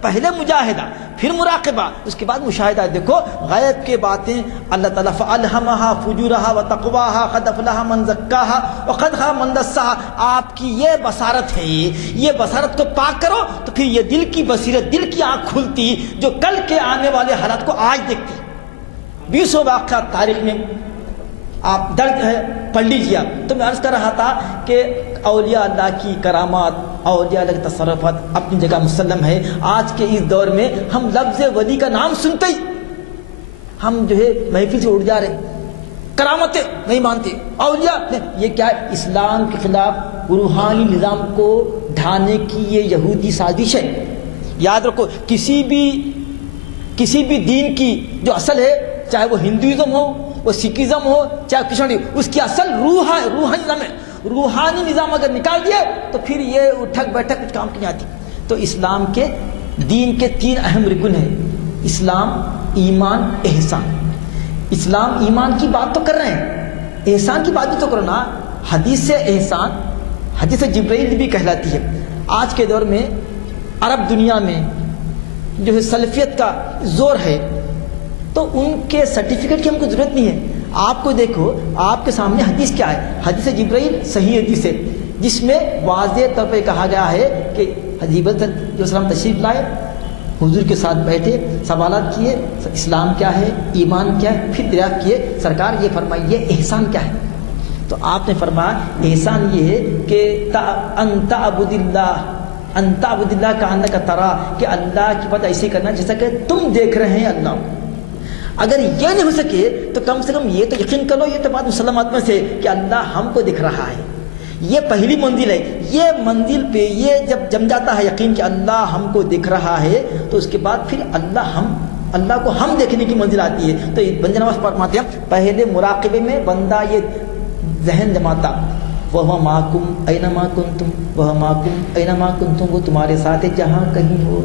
پہلے مجاہدہ, پھر مراقبہ, اس کے بعد مشاہدہ. دیکھو غیب کے باتیں اللہ تعالیٰ فَأَلْهَمَهَا فُجُورَهَا وَتَقْوَاهَا قَدْ أَفْلَحَ مَنْ زَكَّاهَا وَقَدْ خَابَ مَنْ دَسَّاهَا. آپ کی یہ بصارت ہے, یہ بصارت کو پاک کرو تو پھر یہ دل کی بصیرت, دل کی آنکھ کھلتی جو کل کے آنے والے حالات کو آج دیکھتی. 20 واقعات تاریخ میں آپ درج ہے, پڑھ لیجیے. تو میں عرض کر رہا تھا کہ اولیاء اللہ کی کرامات, اولیاء اللہ کی تصرفات اپنی جگہ مسلم ہے. آج کے اس دور میں ہم لفظ ولی کا نام سنتے ہی ہم جو ہے محفل سے اٹھ جا رہے, کرامتیں نہیں مانتے, اولیاء. یہ کیا ہے, اسلام کے خلاف روحانی نظام کو ڈھانے کی یہ یہودی سازش ہے. یاد رکھو, کسی بھی دین کی جو اصل ہے, چاہے وہ ہندوازم ہو, وہ سکھزم ہو, چاہے کرسچنٹی, اس کی اصل روح ہے, روحانی نظام ہے. روحانی نظام اگر نکال دیے تو پھر یہ اٹھک بیٹھک کچھ کام کی نہیں آتی. تو اسلام کے دین کے 3 اہم رکن ہیں, اسلام, ایمان, احسان. اسلام ایمان کی بات تو کر رہے ہیں, احسان کی بات بھی تو کرو نا. حدیث سے احسان, حدیث جبرائیل بھی کہلاتی ہے. آج کے دور میں عرب دنیا میں جو ہے سلفیت کا زور ہے, تو ان کے سرٹیفکیٹ کی ہم کو ضرورت نہیں ہے. آپ کو دیکھو, آپ کے سامنے حدیث کیا ہے, حدیث جبرائیل صحیح حدیث ہے, جس میں واضح طور پہ کہا گیا ہے کہ حضرت جو سلام تشریف لائے, حضور کے ساتھ بیٹھے, سوالات کیے, اسلام کیا ہے, ایمان کیا ہے, پھر دریافت کیے, سرکار یہ فرمائیے احسان کیا ہے. تو آپ نے فرمایا احسان یہ ہے کہ انت عبد اللہ کا انک ترا, کہ اللہ کی بات ایسے کرنا جیسا کہ تم دیکھ رہے ہیں اللہ. اگر یہ نہیں ہو سکے تو کم سے کم یہ تو یقین کر لو, یہ تو بات مسلمات میں سے, کہ اللہ ہم کو دکھ رہا ہے. یہ پہلی منزل ہے. یہ منزل پہ یہ جب جم جاتا ہے یقین کہ اللہ ہم کو دکھ رہا ہے, تو اس کے بعد پھر اللہ کو ہم دیکھنے کی منزل آتی ہے. تو بندہ نواز فرماتے ہیں, پہلے مراقبے میں بندہ یہ ذہن جماتا. وَهُوَ مَعَكُمْ أَيْنَمَا كُنْتُمْ وَهُوَ مَعَكُمْ أَيْنَمَا كُنْتُمْ, وہ تمہارے ساتھ ہے جہاں کہیں ہو,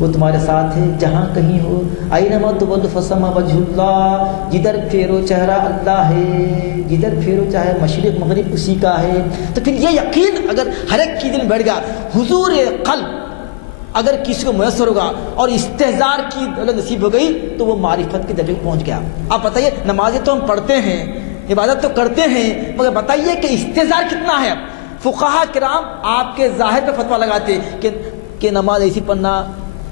وہ تمہارے ساتھ ہے جہاں کہیں ہو. أَيْنَمَا تُوَلُّوا فَثَمَّ وَجْهُ اللَّهِ, جدھر پھیرو چہرہ اللہ ہے, جدھر پھیرو چاہے مشرق مغرب اسی کا ہے. تو پھر یہ یقین اگر ہر ایک کی دل بیٹھ گیا, حضور قلب اگر کسی کو میسر ہوگا اور استحضار کی دولت نصیب ہو گئی تو وہ معرفت کے درجے کو پہنچ گیا. آپ بتائیے, نمازیں تو ہم پڑھتے ہیں, عبادت تو کرتے ہیں, مگر بتائیے کہ استحضار کتنا ہے. فقہاء کرام آپ کے ظاہر پہ فتویٰ لگاتے کہ نماز ایسی پڑھنا,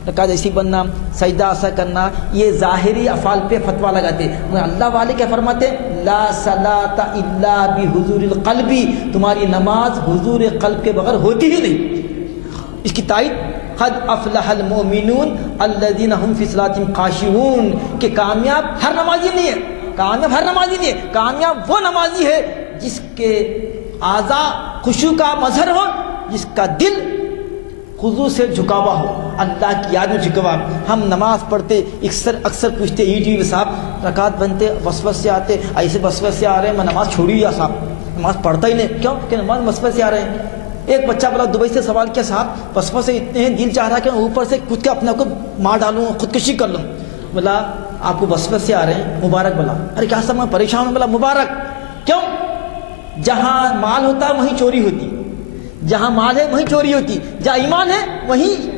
رکعت ایسی پڑھنا, سجدہ ایسا کرنا, یہ ظاہری افعال پہ فتویٰ لگاتے. مگر اللہ والے کیا فرماتے, لا صلاۃ الا بحضور القلب, تمہاری نماز حضور قلب کے بغیر ہوتی ہی نہیں. اس کی تائید قد افلح المؤمنون الذین هم فی صلاتهم خاشعون, کہ کامیاب ہر نمازی نہیں ہے, کامیاب ہر نمازی نہیں ہے, کامیاب وہ نمازی ہے جس کے اعضاء خشوع کا مظہر ہو, جس کا دل خضوع سے جھکا ہوا ہو, اللہ کی یاد میں جھکا ہوا. ہم نماز پڑھتے اکثر پوچھتے ایڈی صاحب رکعت بنتے وسوسے سے آتے, ایسے وسوسے آ رہے ہیں, میں نماز چھوڑی دیا صاحب, نماز پڑھتا ہی نہیں. کیوں کہ نماز وسوسے سے آ رہے ہیں. ایک بچہ بڑا دبئی سے سوال کیا, صاحب وسوسے اتنے ہیں, دل چاہ رہا ہے کہ میں اوپر سے کود کے اپنے کو مار ڈالوں, خودکشی کر لوں. بولا آپ کو وسوسے آ رہے ہیں, مبارک. بولا ارے کیا صاحب میں پریشان ہوں. بولا مبارک. کیوں؟ جہاں مال ہوتا ہے وہیں چوری ہوتی, جہاں مال ہے وہیں چوری ہوتی, جہاں ایمان ہے وہیں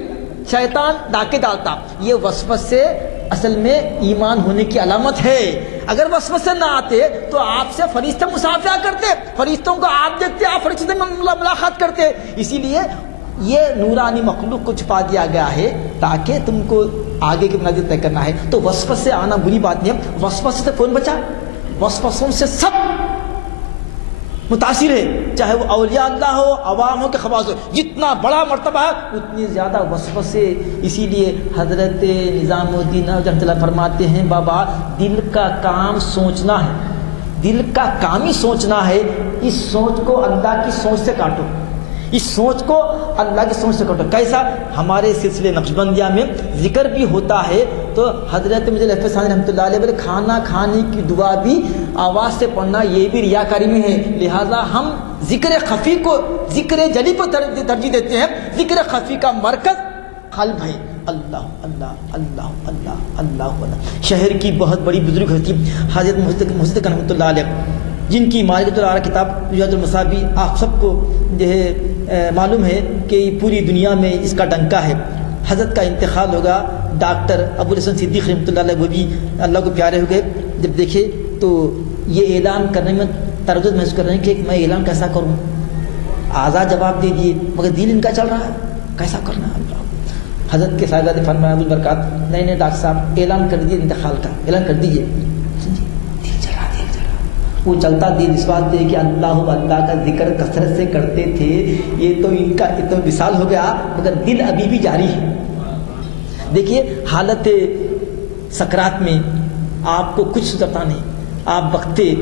شیطان ڈاکے ڈالتا. یہ وسوسے اصل میں ایمان ہونے کی علامت ہے. اگر وسوسے نہ آتے تو آپ سے فرشتے مصافحہ کرتے, فرشتوں کو آپ دیکھتے, آپ فرشتوں سے ملاقات کرتے. اسی لیے یہ نورانی مخلوق کو چھپا دیا گیا ہے تاکہ تم کو آگے کی منزل طے کرنا ہے. تو وسوسے آنا بری بات نہیں ہے. وسوسے سے کون بچا؟ وسوسوں سے سب متاثر ہے, چاہے وہ اولیاء اللہ ہو, عوام ہو کہ خواص ہو. جتنا بڑا مرتبہ ہے اتنی زیادہ وسوسے. اسی لیے حضرت نظام الدین رحمۃ اللہ فرماتے ہیں, بابا دل کا کام سوچنا ہے, دل کا کام ہی سوچنا ہے. اس سوچ کو اللہ کی سوچ سے کاٹو, اس سوچ کو اللہ کی سوچ سے کاٹو. کیسا؟ ہمارے سلسلے نقشبندیہ میں ذکر بھی ہوتا ہے تو حضرت مرزا لطفی ثانی رحمۃ اللہ علیہ بولے کھانا کھانے کی دعا بھی آواز سے پڑھنا یہ بھی ریاکاری میں ہے. لہٰذا ہم ذکر خفی کو ذکر جلی پر ترجیح دیتے ہیں. ذکر خفی کا مرکز قلب ہے. اللہ اللہ اللہ اللہ اللہ اللہ. شہر کی بہت بڑی بزرگ ہوتی حضرت محدث رحمۃ اللہ علیہ, جن کی مالک العرا کتاب وجاہت المصابی آپ سب کو جو ہے معلوم ہے کہ پوری دنیا میں اس کا ڈنکا ہے. حضرت کا انتقال ہوگا, ڈاکٹر ابو الحسن صدیق رحمۃ اللہ علیہ وہ بھی اللہ کو پیارے ہو گئے. جب دیکھے تو یہ اعلان کرنے میں تردد محسوس کر رہے ہیں کہ میں اعلان کیسا کروں, آزاد جواب دے دیے مگر دل ان کا چل رہا ہے, کیسا کرنا ہے. حضرت کے صاحبزادے فرمایا البرکات, نہیں ڈاکٹر صاحب اعلان کر دیجیے انتقال کا, اعلان کر دیجیے. وہ چلتا دل اس بات پہ کہ اللہ کا ذکر کثرت سے کرتے تھے, یہ تو ان کا اتنا وصال ہو گیا مگر دل ابھی بھی جاری ہے. دیکھیے حالت سکرات میں آپ کو کچھ سوچتا نہیں, آپ بکتے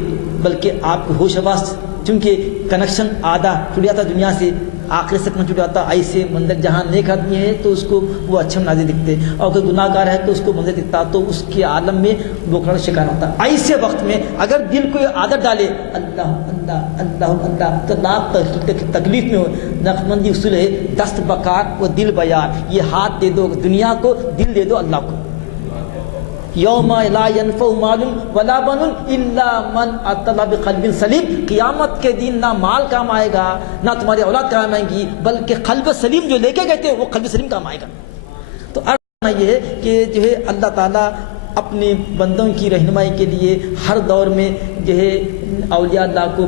بلکہ آپ کو ہوش حواس, چونکہ کنیکشن آدھا ٹوٹ جاتا دنیا سے, آخرت سے ٹوٹ جاتا. ایسے منظر جہاں نیک آدمی ہے تو اس کو وہ اچھے مناظر دکھتے, اور کوئی گناہ گار ہے تو اس کو منظر دکھتا, تو اس کے عالم میں بوکھڑ شکار ہوتا. ایسے وقت میں اگر دل کو عادت ڈالے اللہ اللہ اللہ اللہ تو لاکھ تکلیف میں ہو. نقشبندی اصول ہے دست بکار و دل بیار, یہ ہاتھ دے دو دنیا کو, دل دے دو اللہ کو. یوم لا ينفع مال ولا بنون الا من اتى الله بقلب سلیم. قیامت کے دن نہ مال کام آئے گا نہ تمہاری اولاد کام آئے گی, بلکہ قلب سلیم جو لے کے گئے تھے وہ قلب سلیم کام آئے گا. تو عرض یہ ہے کہ جو ہے اللہ تعالیٰ اپنے بندوں کی رہنمائی کے لیے ہر دور میں جو ہے اولیاء اللہ کو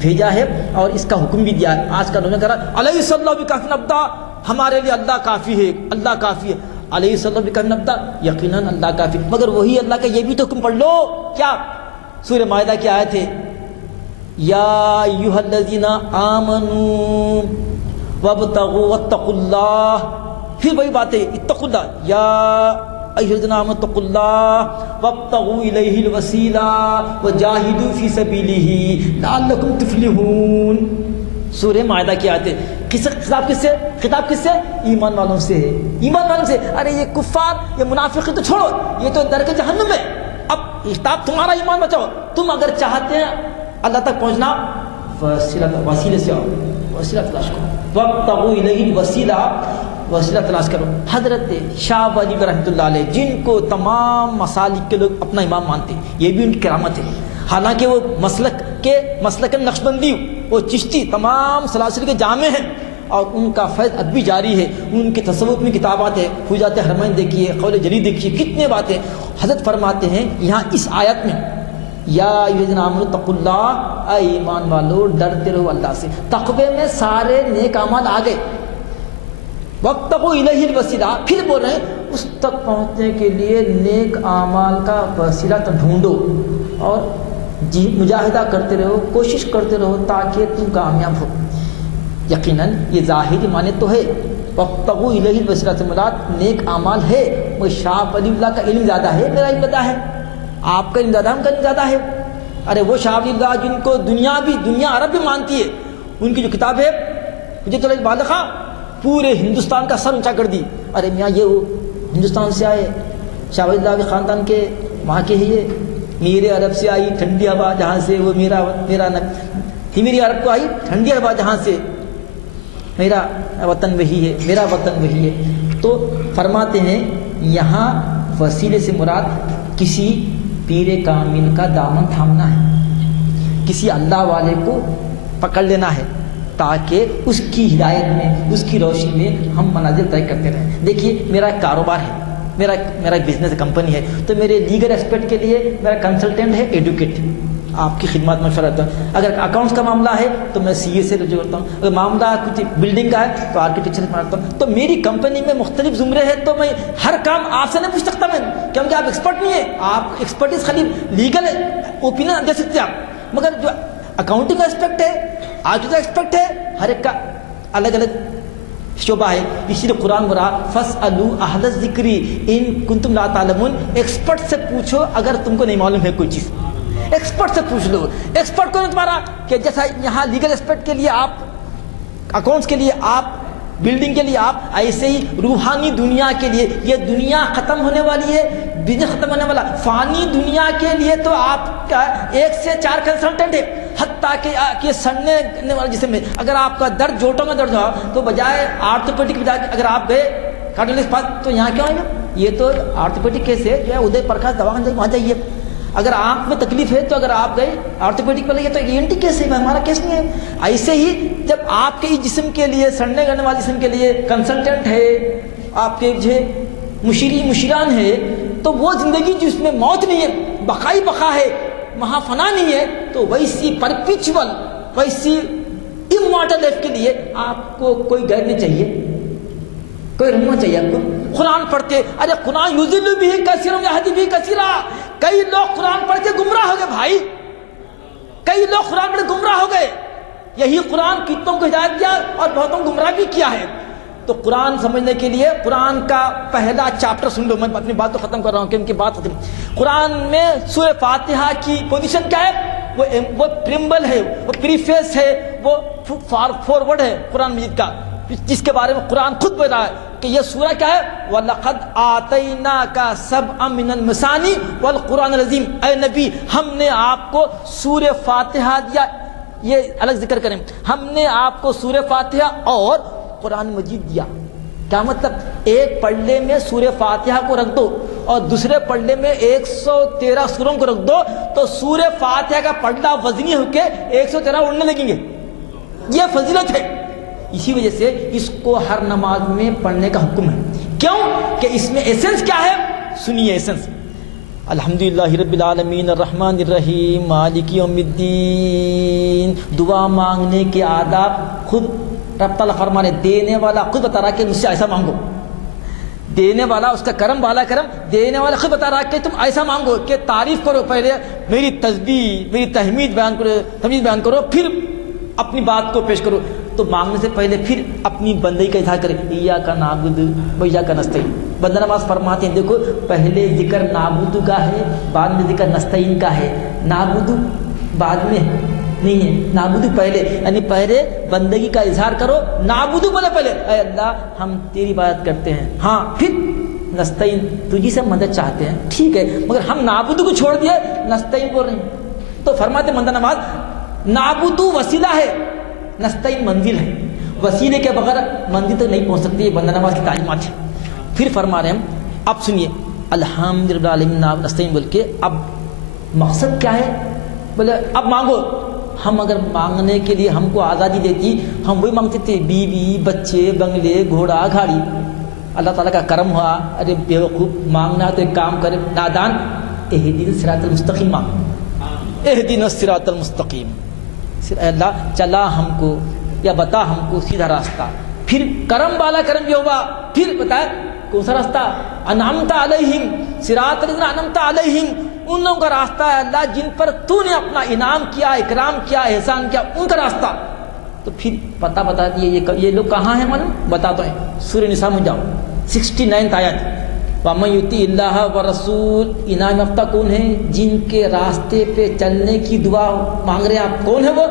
بھیجا ہے اور اس کا حکم بھی دیا ہے. آج کا نوجوان کہہ رہا علیہ صلی اللہ بکافی نبدا, ہمارے لیے اللہ کافی ہے, اللہ کافی ہے. علیہ صلی اللہ بکافی نبدا, یقیناً اللہ کافی. مگر وہی اللہ کا یہ بھی تو حکم پڑھ لو. کیا؟ سورہ مائدہ کی آیت ہے یا ایھا الذین آمنوا وابتغوا واتقوا اللہ. پھر وہی بات ہے اتقوا اللہ, یا ایھا الذین آمنوا اتقوا اللہ وابتغوا الیہ الوسیلہ وجاہدوا فی سبیلہ لعلکم تفلحون. سورہ مائدہ کی آیت ہے. خطاب کس سے؟ خطاب کس سے؟ ایمان والوں سے ہے, ایمان والوں سے. ارے یہ کفار یہ منافقین تو چھوڑو, یہ تو درک جہنم ہے. اب خطاب تمہارا ایمان بچاؤ. تم اگر چاہتے ہیں اللہ تک پہنچنا وسیلے سے آؤ، وسیلہ تلاش کرو، وابتغوا الیہ الوسیلہ، وسیلہ تلاش کرو۔ حضرت شاہ ولی رحمۃ اللہ علیہ، جن کو تمام مسالک کے لوگ اپنا امام مانتے ہیں، یہ بھی ان کی کرامت ہے، حالانکہ وہ مسلک نقشبندی، وہ چشتی، تمام سلاسل کے جامع ہیں، اور ان کا فیض اب بھی جاری ہے۔ ان کے تصوف میں کتابات ہے، حجات حرمین دیکھیے، قول جلیل دیکھیے، کتنے باتیں۔ حضرت فرماتے ہیں یہاں اس آیت میں، یا ایھا آمنوا اتقوا اللہ، اے ایمان والو ڈرتے رہو اللہ سے۔ تقوی میں سارے نیک اعمال آ گئے، وابتغوا الیہ الوسیلہ، پھر بول رہے ہیں اس تک پہنچنے کے لیے نیک اعمال کا وسیلہ تو ڈھونڈو، اور مجاہدہ کرتے رہو، کوشش کرتے رہو تاکہ تم کامیاب ہو۔ یقیناً یہ ظاہری معنی تو ہے، وابتغوا الیہ الوسیلہ سے مراد نیک اعمال ہے۔ وہ شاہ ولی اللہ کا علم زیادہ ہے، میرا علم زیادہ ہے، آپ کا علم زیادہ، ہم کا علم زیادہ ہے۔ ارے وہ شاہ ولی اللہ جن کو دنیا عرب بھی مانتی ہے، ان کی جو کتاب ہے حجت البالغہ، پورے ہندوستان کا سر اونچا کر دی۔ ارے میاں یہ وہ ہندوستان سے آئے، شاہ ولی اللہ کے خاندان کے، وہاں کے ہی ہے، میرے عرب سے آئی ٹھنڈی ہوا جہاں سے، وہ میری عرب کو آئی ٹھنڈی ہوا جہاں سے، میرا وطن وہی ہے، میرا وطن وہی ہے۔ تو فرماتے ہیں یہاں وسیلے سے مراد کسی پیر کامل کا دامن تھامنا ہے، کسی اللہ والے کو پکڑ لینا ہے، تاکہ اس کی ہدایت میں، اس کی روشنی میں ہم منازل طے کرتے رہیں۔ دیکھیے میرا ایک کاروبار ہے، میرا ایک بزنس کمپنی ہے، تو میرے لیگل ایسپیکٹ کے لیے میرا کنسلٹنٹ ہے ایڈوکیٹ، آپ کی خدمات میں مشورہ کرتا ہوں۔ اگر اکاؤنٹس کا معاملہ ہے تو میں سی اے سے رجوع کرتا ہوں، اگر معاملہ کچھ بلڈنگ کا ہے تو آرکیٹیکچر سے مانتا ہوں۔ تو میری کمپنی میں مختلف زمرے ہیں، تو میں ہر کام آپ سے نہیں پوچھ سکتا، میں کیونکہ آپ ایکسپرٹ نہیں ہیں، آپ ایکسپرٹیز خالی لیگل اوپینین دے سکتے آپ، مگر جو اکاؤنٹنگ کا اسپیکٹ ہے، آرکیٹیکچر اسپیکٹ ہے، ہر ایک کا الگ الگ شعبہ ہے۔ اسی لیے قرآن برا فَاسْأَلُوا أَهْلَ الذِّكْرِ إِن كُنتُمْ لَا تَعْلَمُونَ، ایکسپرٹ سے پوچھو اگر تم کو نہیں معلوم ہے کوئی چیز، ایکسپرٹ سے پوچھ لو۔ ایکسپرٹ کون ہے تمہارا؟ کہ جیسا یہاں لیگل اسپیکٹ کے لیے آپ، اکاؤنٹس کے لیے آپ، بلڈنگ کے لیے آپ، ایسے ہی روحانی دنیا کے لیے، یہ دنیا ختم ہونے والی ہے، بزنس ختم ہونے والا، فانی دنیا کے لیے تو آپ کا 1 سے 4 کنسلٹنٹ ہے، حتیٰ کہ سڑنے والے جسم میں اگر آپ کا درد، جوٹوں میں درد ہوا تو بجائے آرتھوپیڈک کے بجائے اگر آپ گئے کارڈیولوجسٹ کے پاس تو یہاں کیوں آئیں گے؟ یہ تو آرتھوپیڈک کیس ہے، جو ہے ادے پرکاش دواخانہ وہاں جائیے۔ اگر آنکھ میں تکلیف ہے تو اگر آپ گئے آرتھوپیڈک پر لگے تو ENT کیس ہے، ہمارا کیس نہیں ہے۔ ایسے ہی جب آپ کے جسم کے لیے، سڑنے گلنے والے جسم کے لیے کنسلٹنٹ ہے، آپ کے جو مشیران ہے، تو وہ زندگی جس میں موت نہیں ہے، بقائی بقا ہے، وہاں فنا نہیں ہے، تو ویسی پرپیچول، ویسی امورٹل لائف کے لیے آپ کو کوئی گائیڈ نہیں چاہیے، کوئی رہنما چاہیے آپ کو۔ قرآن پڑھتے، ارے قرآن یضل بھی کثیر ویہدی بھی کثیرا، کئی لوگ قرآن پڑھ کے گمراہ ہو گئے بھائی، کئی لوگ قرآن پڑھ کے گمراہ ہو گئے۔ یہی قرآن کتنوں کو ہدایت دیا اور بہتوں کو گمراہ بھی کیا ہے۔ تو قرآن سمجھنے کے لیے قرآن کا پہلا چیپٹر سن لو، میں اپنی بات تو ختم کر رہا ہوں کہ ان کی بات ختم۔ قرآن میں سورہ فاتحہ کی پوزیشن کیا ہے؟ وہ پریمبل ہے، وہ پریفیس ہے، وہ فارورڈ ہے قرآن مجید کا، جس کے بارے میں قرآن خود بتا رہا ہے کہ یہ سورہ کیا ہے؟ وَلَقَدْ آتَيْنَاكَ سَبْعًا مِّنَ الْمَثَانِي وَالْقُرْآنِ الْعَظِيمِ، اے نبی ہم نے آپ کو سورہ فاتحہ دیا، یہ الگ ذکر کریں، ہم نے آپ کو سورہ فاتحہ اور قرآن مجید دیا۔ کیا مطلب؟ ایک پلڑے میں سورہ فاتحہ کو رکھ دو اور دوسرے پلڑے میں 113 سوروں کو رکھ دو تو سورہ فاتحہ کا پلڑا وزنی ہو کے 113 اڑنے لگیں گے، یہ فضیلت ہے۔ اسی وجہ سے اس کو ہر نماز میں پڑھنے کا حکم ہے۔ کیوں؟ کہ اس میں ایسنس کیا ہے؟ سنیے ایسنس۔ الحمدللہ رب العالمین الرحمن الرحیم مالک یوم الدین۔ دعا مانگنے کے آداب خود رب تعالیٰ فرمانے، دینے والا خود بتا رہا کہ مجھ سے ایسا مانگو، دینے والا اس کا کرم والا کرم، دینے والا خود بتا رہا کہ تم ایسا مانگو، کہ تعریف کرو، پہلے میری تسبیح، میری تحمید بیان کرو، پھر اپنی بات کو پیش کرو۔ تو مانگنے سے پہلے پھر اپنی بندگی کا اظہار کرے، ایاک نعبد و ایاک نستعین۔ بندہ نماز فرماتے ہیں، دیکھو پہلے ذکر نعبد کا ہے، بعد میں ذکر نستعین کا ہے، نعبد بعد میں نہیں ہے، نعبد پہلے، یعنی پہلے بندگی کا اظہار کرو، نعبد بولے پہلے، اے اللہ ہم تیری عبادت کرتے ہیں، ہاں پھر نستعین تجھی سے مدد چاہتے ہیں، ٹھیک ہے، مگر ہم نعبد کو چھوڑ دیے، نستعین بول رہے ہیں۔ تو فرماتے بندہ نماز نعبدو وسیلہ ہے، نستعین منزل ہے، وسیلے کے بغیر منزل تک نہیں پہنچ سکتی، یہ بندہ نواز کی تعلیمات ہے۔ پھر فرما رہے ہیں اب سنیے الحمد للہ العالمین نستعین بول کے، اب مقصد کیا ہے؟ بولے اب مانگو۔ ہم اگر مانگنے کے لیے ہم کو آزادی دیتی ہم وہی مانگتے تھے، بیوی بچے بنگلے گھوڑا گاڑی۔ اللہ تعالیٰ کا کرم ہوا، ارے بیوقوف مانگنا تو ایک کام کرے، نادان، اہدنا الصراط المستقیم مانگ، اہدنا الصراط المستقیم، اے اللہ چلا ہم کو یا بتا ہم کو سیدھا راستہ۔ پھر کرم والا کرم یہ ہوا، پھر بتایا کون سا راستہ؟ انعمت علیہم صراط الذین انعمت علیہم، ان لوگوں کا راستہ ہے اللہ جن پر تو نے اپنا انعام کیا، اکرام کیا، احسان کیا، ان کا راستہ۔ تو پھر بتا دیے یہ لوگ کہاں ہیں؟ معلوم بتاتا ہوں، سورہ نساء میں جاؤ 69 آیت، وَمَن يُطِعِ اللَّهَ وَرَسُولَهُ، انعام یافتہ کون ہیں؟ جن کے راستے پہ چلنے کی دعا مانگ رہے ہیں آپ، کون ہے وہ؟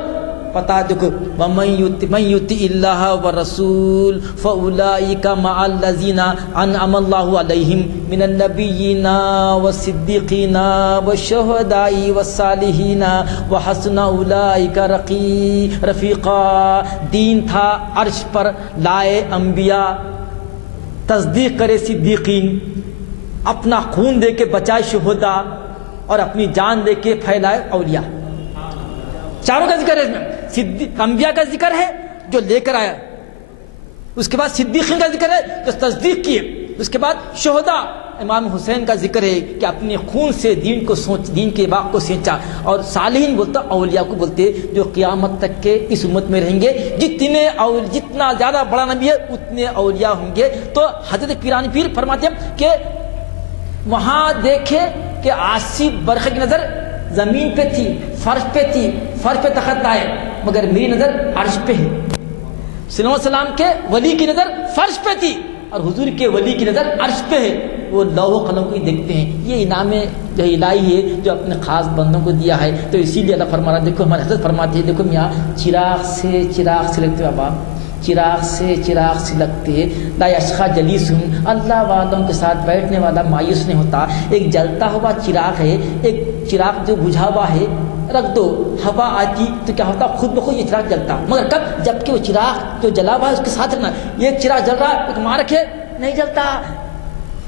پتا دیکھو، وَمَن يُطِعِ اللَّهَ وَالرَّسُولَ فَأُولَٰئِكَ مَعَ الَّذِينَ أَنْعَمَ اللَّهُ عَلَيْهِم مِّنَ النَّبِيِّينَ وَالصِّدِّيقِينَ وَالشُّهَدَاءِ وَالصَّالِحِينَ وَحَسُنَ أُولَٰئِكَ رَفِيقًا۔ دین تھا عرش پر لائے انبیاء، تصدیق کرے صدیقین، اپنا خون دے کے بچائے شہداء، اور اپنی جان دے کے پھیلائے اولیاء۔ چاروں کا ذکر ہے اس میں، انبیاء کا ذکر ہے جو لے کر آیا، اس کے بعد صدیقین کا ذکر ہے جو تصدیق کیے، اس کے بعد شہداء امام حسین کا ذکر ہے کہ اپنے خون سے دین کے باغ کو سینچا، اور صالحین بولتا اولیاء کو بولتے جو قیامت تک کے اس امت میں رہیں گے۔ جتنا زیادہ بڑا نبی ہے اتنے اولیاء ہوں گے۔ تو حضرت پیرانی پیر فرماتے ہیں کہ وہاں دیکھے کہ آصف برقع کی نظر زمین پہ تھی، فرش پہ تھی، فرش پہ تخت آئے، مگر میری نظر عرش پہ ہے۔ صلی اللہ علیہ وسلم کے ولی کی نظر فرش پہ تھی اور حضور کے ولی کی نظر عرش پہ ہے، وہ لوح و قلم کو ہی دیکھتے ہیں۔ یہ انعام جو الہی ہے جو اپنے خاص بندوں کو دیا ہے۔ تو اسی لیے اللہ فرما رہا، دیکھو ہمارے حضرت فرماتے ہیں، دیکھو میاں چراغ سے لگتے بابا، چراغ سے لگتے، لا یشقی جلیسہم، اللہ والوں کے ساتھ بیٹھنے والا مایوس نہیں ہوتا۔ ایک جلتا ہوا چراغ ہے، ایک چراغ جو بجھا ہوا ہے رکھ دو، ہوا آتی تو کیا ہوتا؟ خود بخود یہ چراغ جلتا، مگر کب؟ جب کہ وہ چراغ جو جلا ہوا ہے اس کے ساتھ رکھنا۔ ایک چراغ جل رہا ہے، ایک ماں رکھے نہیں جلتا،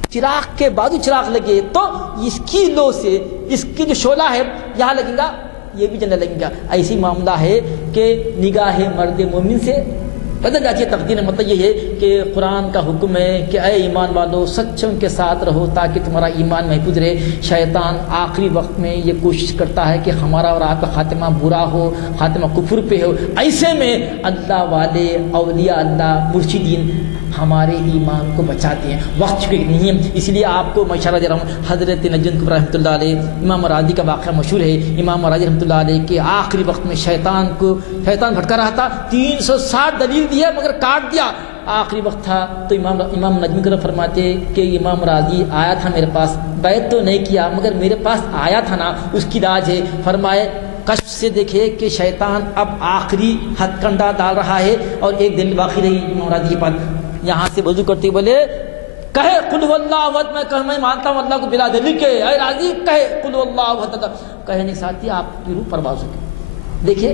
چراغ کے بعد چراغ لگے تو اس کی لو سے اس کی جو شعلہ ہے یہاں لگے گا، یہ بھی جلنے لگے گا۔ ایسی معاملہ ہے کہ نگاہ مرد مومن سے بدل جاتی ہے تقدیر۔ مطلب یہ ہے کہ قرآن کا حکم ہے کہ اے ایمان والو سچوں کے ساتھ رہو تاکہ تمہارا ایمان محفوظ رہے۔ شیطان آخری وقت میں یہ کوشش کرتا ہے کہ ہمارا اور آپ کا خاتمہ برا ہو، خاتمہ کفر پہ ہو۔ ایسے میں اللہ والے اولیاء اللہ مرشدین ہمارے ایمان کو بچاتے ہیں۔ وقت چکے نہیں ہے، اس لیے آپ کو میں اشارہ دے رہا ہوں، حضرت نجم کبریٰ رحمۃ اللہ علیہ، امام راضی کا واقعہ مشہور ہے۔ امام راضی رحمۃ اللہ علیہ کے آخری وقت میں شیطان بھٹکا رہا تھا، 360 دلیل دی ہے مگر کاٹ دیا۔ آخری وقت تھا تو امام نجم کبریٰ فرماتے کہ امام راضی آیا تھا میرے پاس، بیعت تو نہیں کیا مگر میرے پاس آیا تھا نا، اس کی راز ہے۔ فرمائے کشف سے دیکھے کہ شیطان اب آخری ہتھ کنڈا ڈال رہا ہے، اور ایک دلیل باقی رہی امام راضی کے پاس۔ یہاں سے وضو کرتے بولے کہے قل هو اللہ احد، میں مانتا ہوں اللہ کو بلا دلیل کے، اے راضی کہے قل هو اللہ احد، کہنے ساتھی آپ کی روح پرواز ہوگی۔ دیکھیے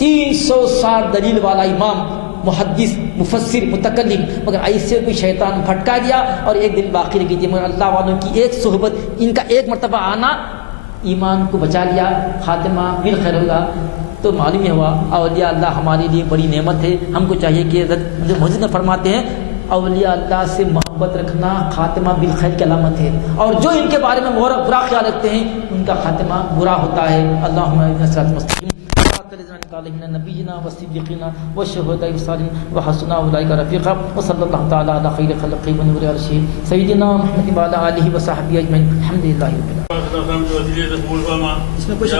360 دلیل والا امام، محدث، مفسر، متکلم، مگر ایسے کوئی شیطان پھٹکا دیا اور ایک دل باقی رکھ دیا۔ مگر اللہ والوں کی ایک صحبت، ان کا ایک مرتبہ آنا ایمان کو بچا لیا، خاتمہ بالخیر ہوگا۔ تو معلوم ہوا اولیاء اللہ ہمارے لیے بڑی نعمت ہے۔ ہم کو چاہیے کہ مسجد میں فرماتے ہیں اولیاء اللہ سے محبت رکھنا خاتمہ بالخیر کی علامت ہے، اور جو ان کے بارے میں برا خیال رکھتے ہیں ان کا خاتمہ برا ہوتا ہے۔ اللہم اہدنا الصراط المستقیم، نبینا والصدیقین والشہداء والصالحین وحسن اولئک رفیقا، وصلی اللہ تعالی علی خیر خلقہ ونور عرشہ سیدنا محمد وعلی آلہ وصحبہ اجمعین، الحمد للہ رب العالمین۔ اس میں کچھ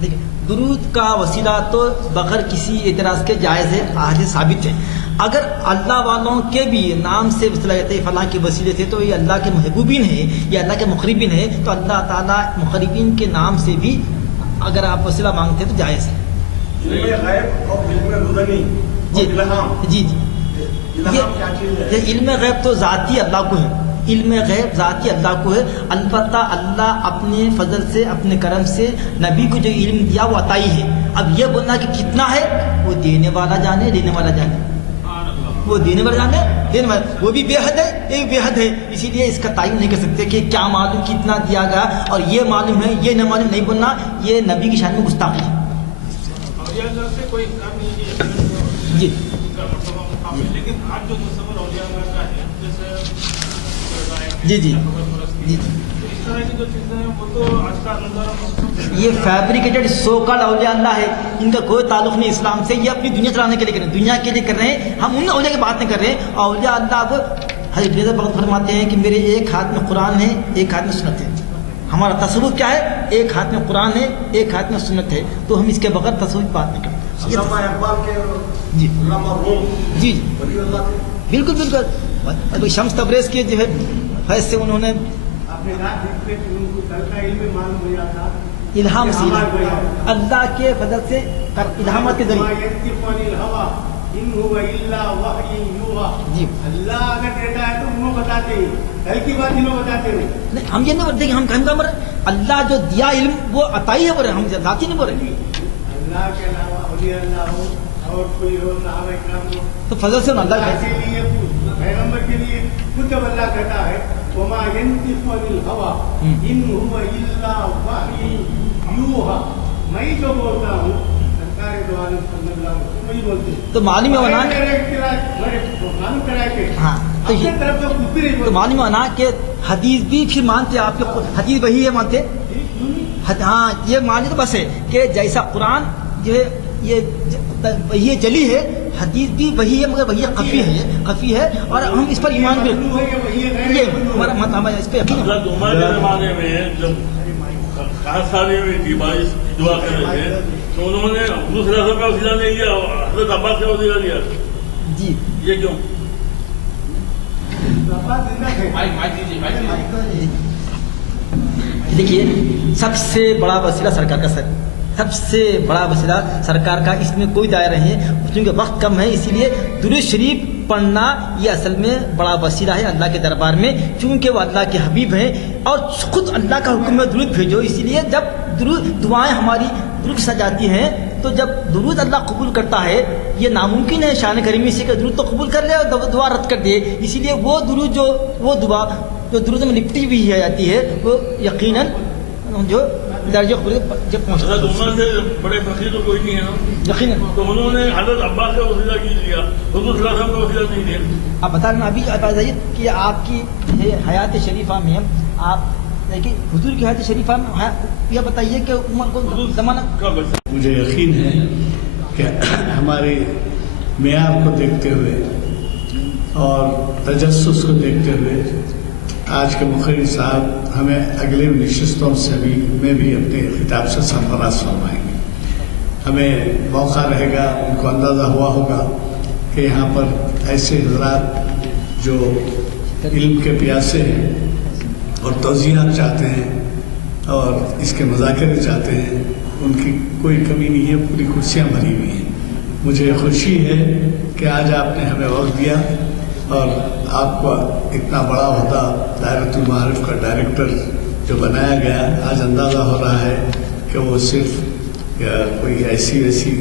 دیکھیں درود کا وسیلہ تو بغیر کسی اعتراض کے جائز ہے، حدیث ثابت ہے۔ اگر اللہ والوں کے بھی نام سے وسیلہ کہتے ہیں فلاں کے وسیلے سے، تو یہ اللہ کے محبوبین ہیں یا اللہ کے مقربین ہیں، تو اللہ تعالیٰ مقربین کے نام سے بھی اگر آپ وسیلہ مانگتے ہیں تو جائز ہے۔ جی یہ علم غیب تو ذاتی اللہ کو ہے، علم غیب ذاتی اللہ کو ہے، البتہ اللہ اپنے فضل سے اپنے کرم سے نبی کو جو علم دیا وہ عطائی ہے. اب یہ بولنا کہ کتنا ہے وہ دینے والا جانے، دینے والا جانے، وہ دینے والا جانے، دینے والا، وہ بھی بے حد ہے، یہ بھی بے حد ہے. اسی لیے اس کا تعین نہیں کر سکتے کہ کیا معلوم کتنا دیا گیا اور یہ معلوم ہے یہ نہ معلوم نہیں بولنا، یہ نبی کی شان میں گستاخی ہے. جی لیکن آج جو تصور اولیاء اللہ کا ہے، جیسے جی جی جی اس طرح کی جو چیزیں ہیں وہ تو آج کا یہ فیبریکیٹڈ سو کالڈ اولیاء اللہ ہے، ان کا کوئی تعلق نہیں اسلام سے، یہ اپنی دنیا چلانے کے لیے کر رہے ہیں، دنیا کے لیے کر رہے ہیں. ہم ان اولیاء کی بات نہیں کر رہے ہیں. اولیاء اللہ اب حضرت بہت فرماتے ہیں کہ میرے ایک ہاتھ میں قرآن ہے، ایک ہاتھ میں سنت ہے. ہمارا تصوف کیا ہے؟ ایک ہاتھ میں قرآن ہے، ایک ہاتھ میں سنت ہے. تو ہم اس کے بغیر تصوف کی بات نہیں کرتے. جی جی بالکل بالکل. ابھی شمس تبریز کے جو ہے فیض سے انہوں نے الہام سے، اللہ کے فضل سے الہامات کے ذریعے. جی اللہ اگر دیتا ہے تو انہوں بتاتے ہیں، کل کی بات انہوں بتاتے ہیں. نہیں، ہم یہ نہیں بولتے کہ ہم کہیں گے اللہ جو دیا علم وہ عطائی ہے، بول رہے ہم ذاتی نہیں بول رہے. اللہ کے علاوہ اولیاء اللہ ہو اور کوئی ہو، صحابہ کرام ہو، تو فضل سے اللہ کے لیے پیغمبر کے لیے خود جب اللہ کہتا ہے وما ينطق عن الهوى ان هو الا وحی یوحى، میں جو بولتا ہوں سرکار دو عالم صلی اللہ علیہ وسلم وہی بولتے ہیں. تو معلوم ہونا معلوم کرائے کہ ہاں تو اپنے یہ طرف تو کچھ بھی نہیں تو معلوم ہونا کہ حدیث بھی پھر مانتے آپ کے حدیث وہی ہے مانتے. ہاں یہ مانے تو بس ہے کہ جیسا قرآن جو ہے یہ جلی ہے، حدیث بھی وہی ہے مگر وہی خفی ہے اور ہم اس پر ایمان بھی یہ ہمارا مطلب اس پہ یقین ہے. حضرت عمر کے زمانے میں جب خاص سالے میں تھی بارش کی دعا کر رہے تھے تو انہوں نے دوسرے حضرت کا وسیلہ نہیں لیا، حضرت عباس کا وسیلہ لیا. جی یہ کیوں؟ دیکھیے سب سے بڑا وسیلہ سرکار کا سب سے بڑا وسیلہ سرکار کا، اس میں کوئی دائرہ نہیں ہے. کیونکہ وقت کم ہے اسی لیے درود شریف پڑھنا یہ اصل میں بڑا وسیلہ ہے اللہ کے دربار میں، کیونکہ وہ اللہ کے حبیب ہیں اور خود اللہ کا حکم ہے درود بھیجو. اسی لیے جب دعائیں ہماری درود کے ساتھ جاتی ہیں تو جب درود اللہ قبول کرتا ہے یہ ناممکن ہے شان کریمی سے کہ درود تو قبول کر لے اور دعا رد کر دے. اسی لیے وہ درود وہ دعا جو درود میں لپٹی ہوئی جاتی ہے وہ یقیناً جو درجہ جب پہنچتا حضرت عمر سے بڑے فقیر تو کوئی نہیں ہے نا، یقیناً. تو انہوں نے حضرت عباس کا وسیلہ کی لیا، حضور صلی اللہ علیہ وسلم کا وسیلہ نہیں لیا. آپ بتا رہے ہیں ابھی بتائیے کہ آپ کی حیات شریفہ میں آپ دیکھیے حضور کی حیات شریفہ میں یہ بتائیے کہ عمر کو زمانہ کا بچہ مجھے یقین ہے کہ ہمارے معیار کو دیکھتے ہوئے اور تجسس کو دیکھتے ہوئے آج کے مقرر صاحب ہمیں اگلے نشستوں سے بھی اپنے خطاب سے سرفراز فرمائیں گے. ہمیں موقع رہے گا، ان کو اندازہ ہوا ہوگا کہ یہاں پر ایسے حضرات جو علم کے پیاسے ہیں اور توضیحات چاہتے ہیں اور اس کے مذاکرے چاہتے ہیں، ان کی کوئی کمی نہیں ہے، پوری کرسیاں بھری ہوئی ہیں. مجھے خوشی ہے کہ آج آپ نے ہمیں وقت دیا اور آپ کو اتنا بڑا عہدہ دائرۃ المعارف کا ڈائریکٹر جو بنایا گیا، آج اندازہ ہو رہا ہے کہ وہ صرف کوئی ایسی ویسی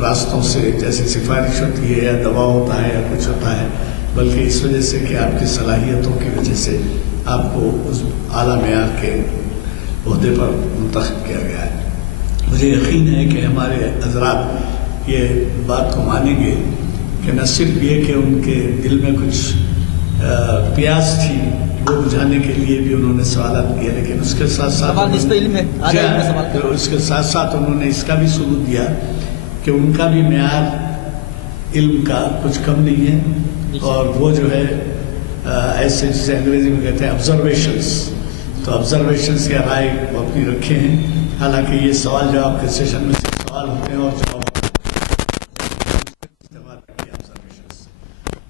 راستوں سے جیسے سفارش ہوتی ہے یا دباؤ ہوتا ہے یا کچھ ہوتا ہے، بلکہ اس وجہ سے کہ آپ کی صلاحیتوں کی وجہ سے آپ کو اس اعلیٰ معیار کے عہدے پر منتخب کیا گیا ہے. مجھے یقین ہے کہ ہمارے حضرات یہ بات کو مانیں گے کہ نہ صرف یہ کہ ان کے دل میں کچھ پیاس تھی وہ بجھانے کے لیے بھی انہوں نے سوالات کیے، لیکن اس کے ساتھ ساتھ انہوں نے اس کا بھی ثبوت دیا کہ ان کا بھی معیار علم کا کچھ کم نہیں ہے اور وہ جو ہے ایسے جسے انگریزی میں کہتے ہیں آبزرویشنس، تو آبزرویشنس یا رائے وہ اپنی رکھے ہیں. حالانکہ یہ سوال جواب کے سیشن میں سے سوال ہوتے ہیں اور جواب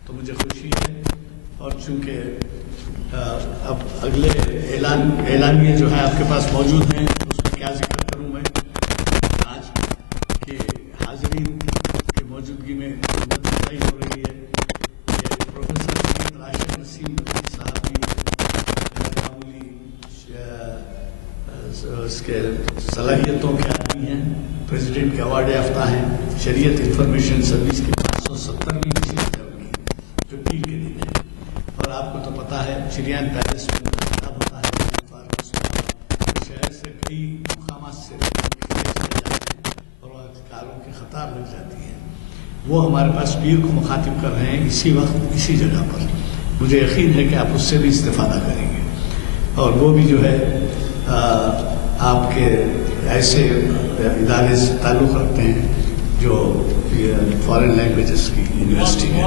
تو مجھے خوشی ہے. اور چونکہ اب اگلے اعلانیے جو ہے آپ کے پاس موجود ہیں، اس میں کیا ذکر کروں میں آج کہ حاضرین کی موجودگی میں ہو رہی ہے کہ پروفیسر راشد نسیم صاحب بھی شخصیتوں کے آدمی ہیں، پریزیڈنٹ کے ایوارڈ یافتہ ہیں، شریعت انفارمیشن سروس کی 570ویں نشست ہے ان کی، جو پیر کے دن ہے. اور آپ کو تو پتا ہے شریان پیلس میں خطاب ہوتا ہے شہر سے کئی مقامات سے جاتے ہیں اور وہاں کاروں کی قطار لگ جاتی ہے. وہ ہمارے پاس پیر کو مخاطب کر رہے ہیں اسی وقت اسی جگہ پر. مجھے یقین ہے کہ آپ اس سے بھی استفادہ کریں گے. اور وہ بھی جو ہے آپ کے ایسے ادارے سے تعلق رکھتے ہیں جو فارن لینگویجز کی یونیورسٹی ہے.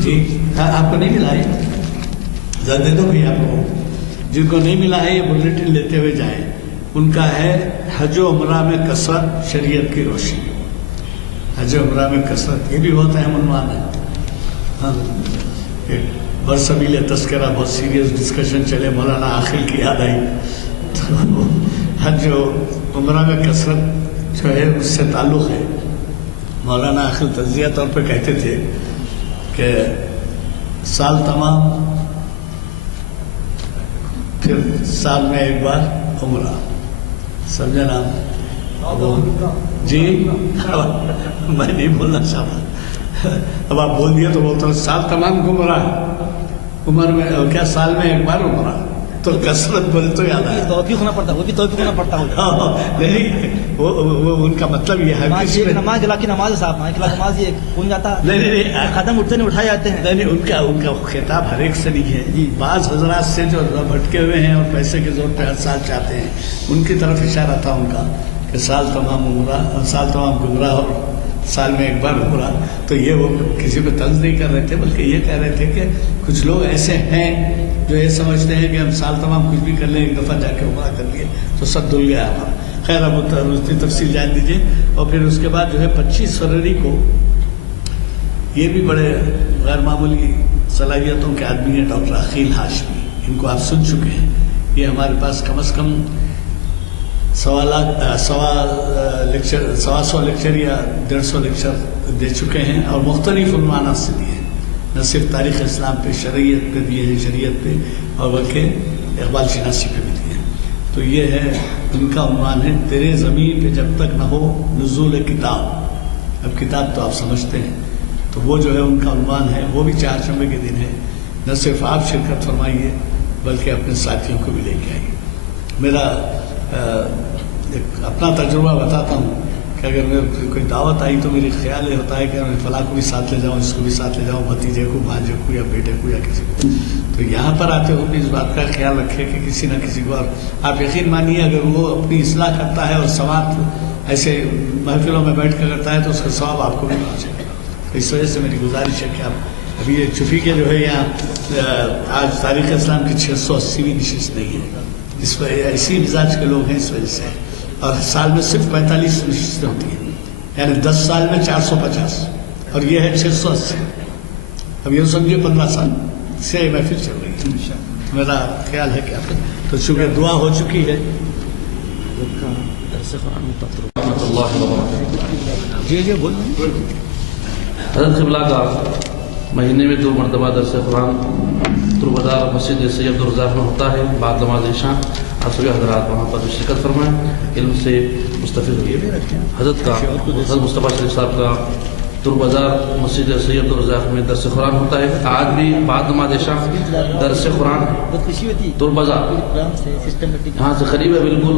جی آپ کو نہیں ملا ہے؟ ذرا دے دو بھائی آپ کو. جن کو نہیں ملا ہے یہ بلیٹن لیتے ہوئے جائیں. ان کا ہے حج و عمرہ میں کثرت شریعت کی روشنی. حج و عمرہ میں کثرت یہ بھی بہت اہم عنوان ہے. ہاں ایک برسبیل تذکرہ بہت سیریس ڈسکشن چلے، مولانا عاقل کی یاد آئی. تو حج و عمرہ میں کثرت جو ہے اس سے تعلق ہے. مولانا عاقل تجزیہ طور پہ کہتے تھے کہ سال تمام پھر سال میں ایک بار عمرہ. سمجھا نا جی؟ میں نہیں بولنا چاہتا، اب آپ بول دیا تو بولتا ہوں. سال تمام عمرہ، عمر میں کیا سال میں ایک بار عمرہ، تو کثرت بولے تو یاد آیا. توفیق ہونا پڑتا ہے، وہ بھی توفیق ہونا پڑتا ہے. نہیں وہ ان کا مطلب یہ ہے نماز جلا کی نماز ہے صاحب، نماز یہ کون جاتا ہے. نہیں قدم اٹھتے نہیں اٹھائے جاتے ہیں. نہیں ان کا خطاب ہر ایک سے نہیں ہے. بعض حضرات سے جو بھٹکے ہوئے ہیں اور پیسے کے زور پہ ہر سال چاہتے ہیں ان کی طرف اشارہ تھا ان کا کہ سال تمام عمرہ، سال تمام گمراہ اور سال میں ایک بار عمرہ. تو یہ وہ کسی پہ طنز نہیں کر رہے تھے بلکہ یہ کہہ رہے تھے کہ کچھ لوگ ایسے ہیں جو یہ سمجھتے ہیں کہ ہم سال تمام کچھ بھی کر لیں، ایک دفعہ جا کے عمرہ کر لیے تو سب دل گیا ہمارا. خیر اب اس کی تفصیل جان دیجیے. اور پھر اس کے بعد جو ہے 25 فروری کو یہ بھی بڑے غیر معمولی صلاحیتوں کے آدمی ہیں ڈاکٹر عقیل ہاشمی. ان کو آپ سن چکے ہیں. یہ ہمارے پاس کم از کم 125 لیکچر یا 150 لیکچر دے چکے ہیں اور مختلف عنوانات سے دیے ہیں. نہ صرف تاریخ اسلام پہ، شرعیت پہ دیے ہیں، شریعت پہ، اور بلکہ اقبال شناسی پہ بھی دیے ہیں. تو یہ ہے ان کا عنوان ہے تیرے زمین پہ جب تک نہ ہو نزول کتاب. اب کتاب تو آپ سمجھتے ہیں، تو وہ جو ہے ان کا عنوان ہے. وہ بھی چہارشنبے کے دن ہے. نہ صرف آپ شرکت فرمائیے بلکہ اپنے ساتھیوں کو بھی لے کے آئیے. میرا ایک اپنا تجربہ بتاتا ہوں کہ اگر میرے کوئی دعوت آئی تو میری خیال یہ ہوتا ہے کہ میں فلاں کو بھی ساتھ لے جاؤں، اس کو بھی ساتھ لے جاؤں، بھتیجے کو، بھانجے کو یا بیٹے کو یا کسی کو. تو یہاں پر آتے ہوئے بھی اس بات کا خیال رکھے کہ کسی نہ کسی کو. اور آپ یقین مانیے اگر وہ اپنی اصلاح کرتا ہے اور ثواب ایسے محفلوں میں بیٹھ کر کرتا ہے تو اس کا ثواب آپ کو بھی پہنچے گا. اس وجہ سے میری گزارش ہے کہ آپ ابھی یہ چفی کے جو ہے یہاں آج تاریخ اسلام کی 680ویں نشست نہیں ہے. اس وجہ ایسی مزاج کے لوگ ہیں اس وجہ سے. اور سال میں صرف 45 نشستیں ہوتی ہیں، یعنی 10 سال میں 450 اور یہ ہے 680. اب یہ سمجھے 15 سال سے محفل چل رہی ہے. میرا خیال ہے کہ آپ تو چونکہ دعا ہو چکی ہے. رحمۃ اللہ وبرکاتہ. جی بول. حضرت قبلہ کا مہینے میں 2 مرتبہ درس قرآن تربدار مسجد سید عبدالرزاق میں ہوتا ہے بعد نماز عشاء. آپ سبھی حضرات وہاں پر شرکت فرمائیں، علم سے مستفید ہوئے. حضرت کا حضرت مصطفیٰ شریف صاحب کا تربدار مسجد سید عبدالرزاق میں درس قرآن ہوتا ہے. آج بھی بعد نماز عشاء درس قرآن تربدار یہاں سے قریب ہے بالکل.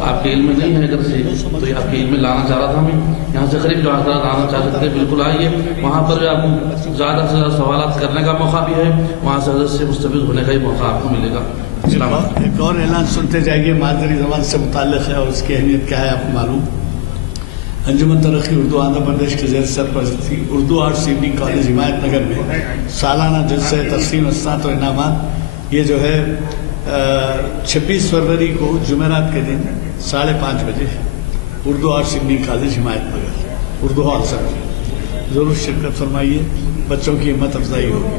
آپ کے علم میں نہیں ہے ادھر سے تو یہ آپ کے علم میں لانا چاہ رہا تھا میں. یہاں سے قریب جو حضرات آنا چاہتے تھے بالکل آئیے. وہاں پر بھی آپ کو زیادہ سے زیادہ سوالات کرنے کا موقع بھی ہے، وہاں سے حضرت سے مستفید ہونے کا ہی موقع آپ کو ملے گا. ایک اور اعلان سنتے جائیے مادری زبان سے متعلق ہے اور اس کی اہمیت کیا ہے آپ کو معلوم. انجمن ترقی اردو آندھرا پردیش کی زیر سرپرستی اردو آرٹس ایوننگ کالج حمایت نگر میں سالانہ جلسہ تقسیم اسناد و انعامات یہ جو ہے 26 فروری کو جمعرات کے دن 5:30 بجے ہے. اردو آرٹس ایوننگ کالج حمایت نگر اردو ہال سر. ضرور شرکت فرمائیے، بچوں کی ہمت افزائی ہوگی.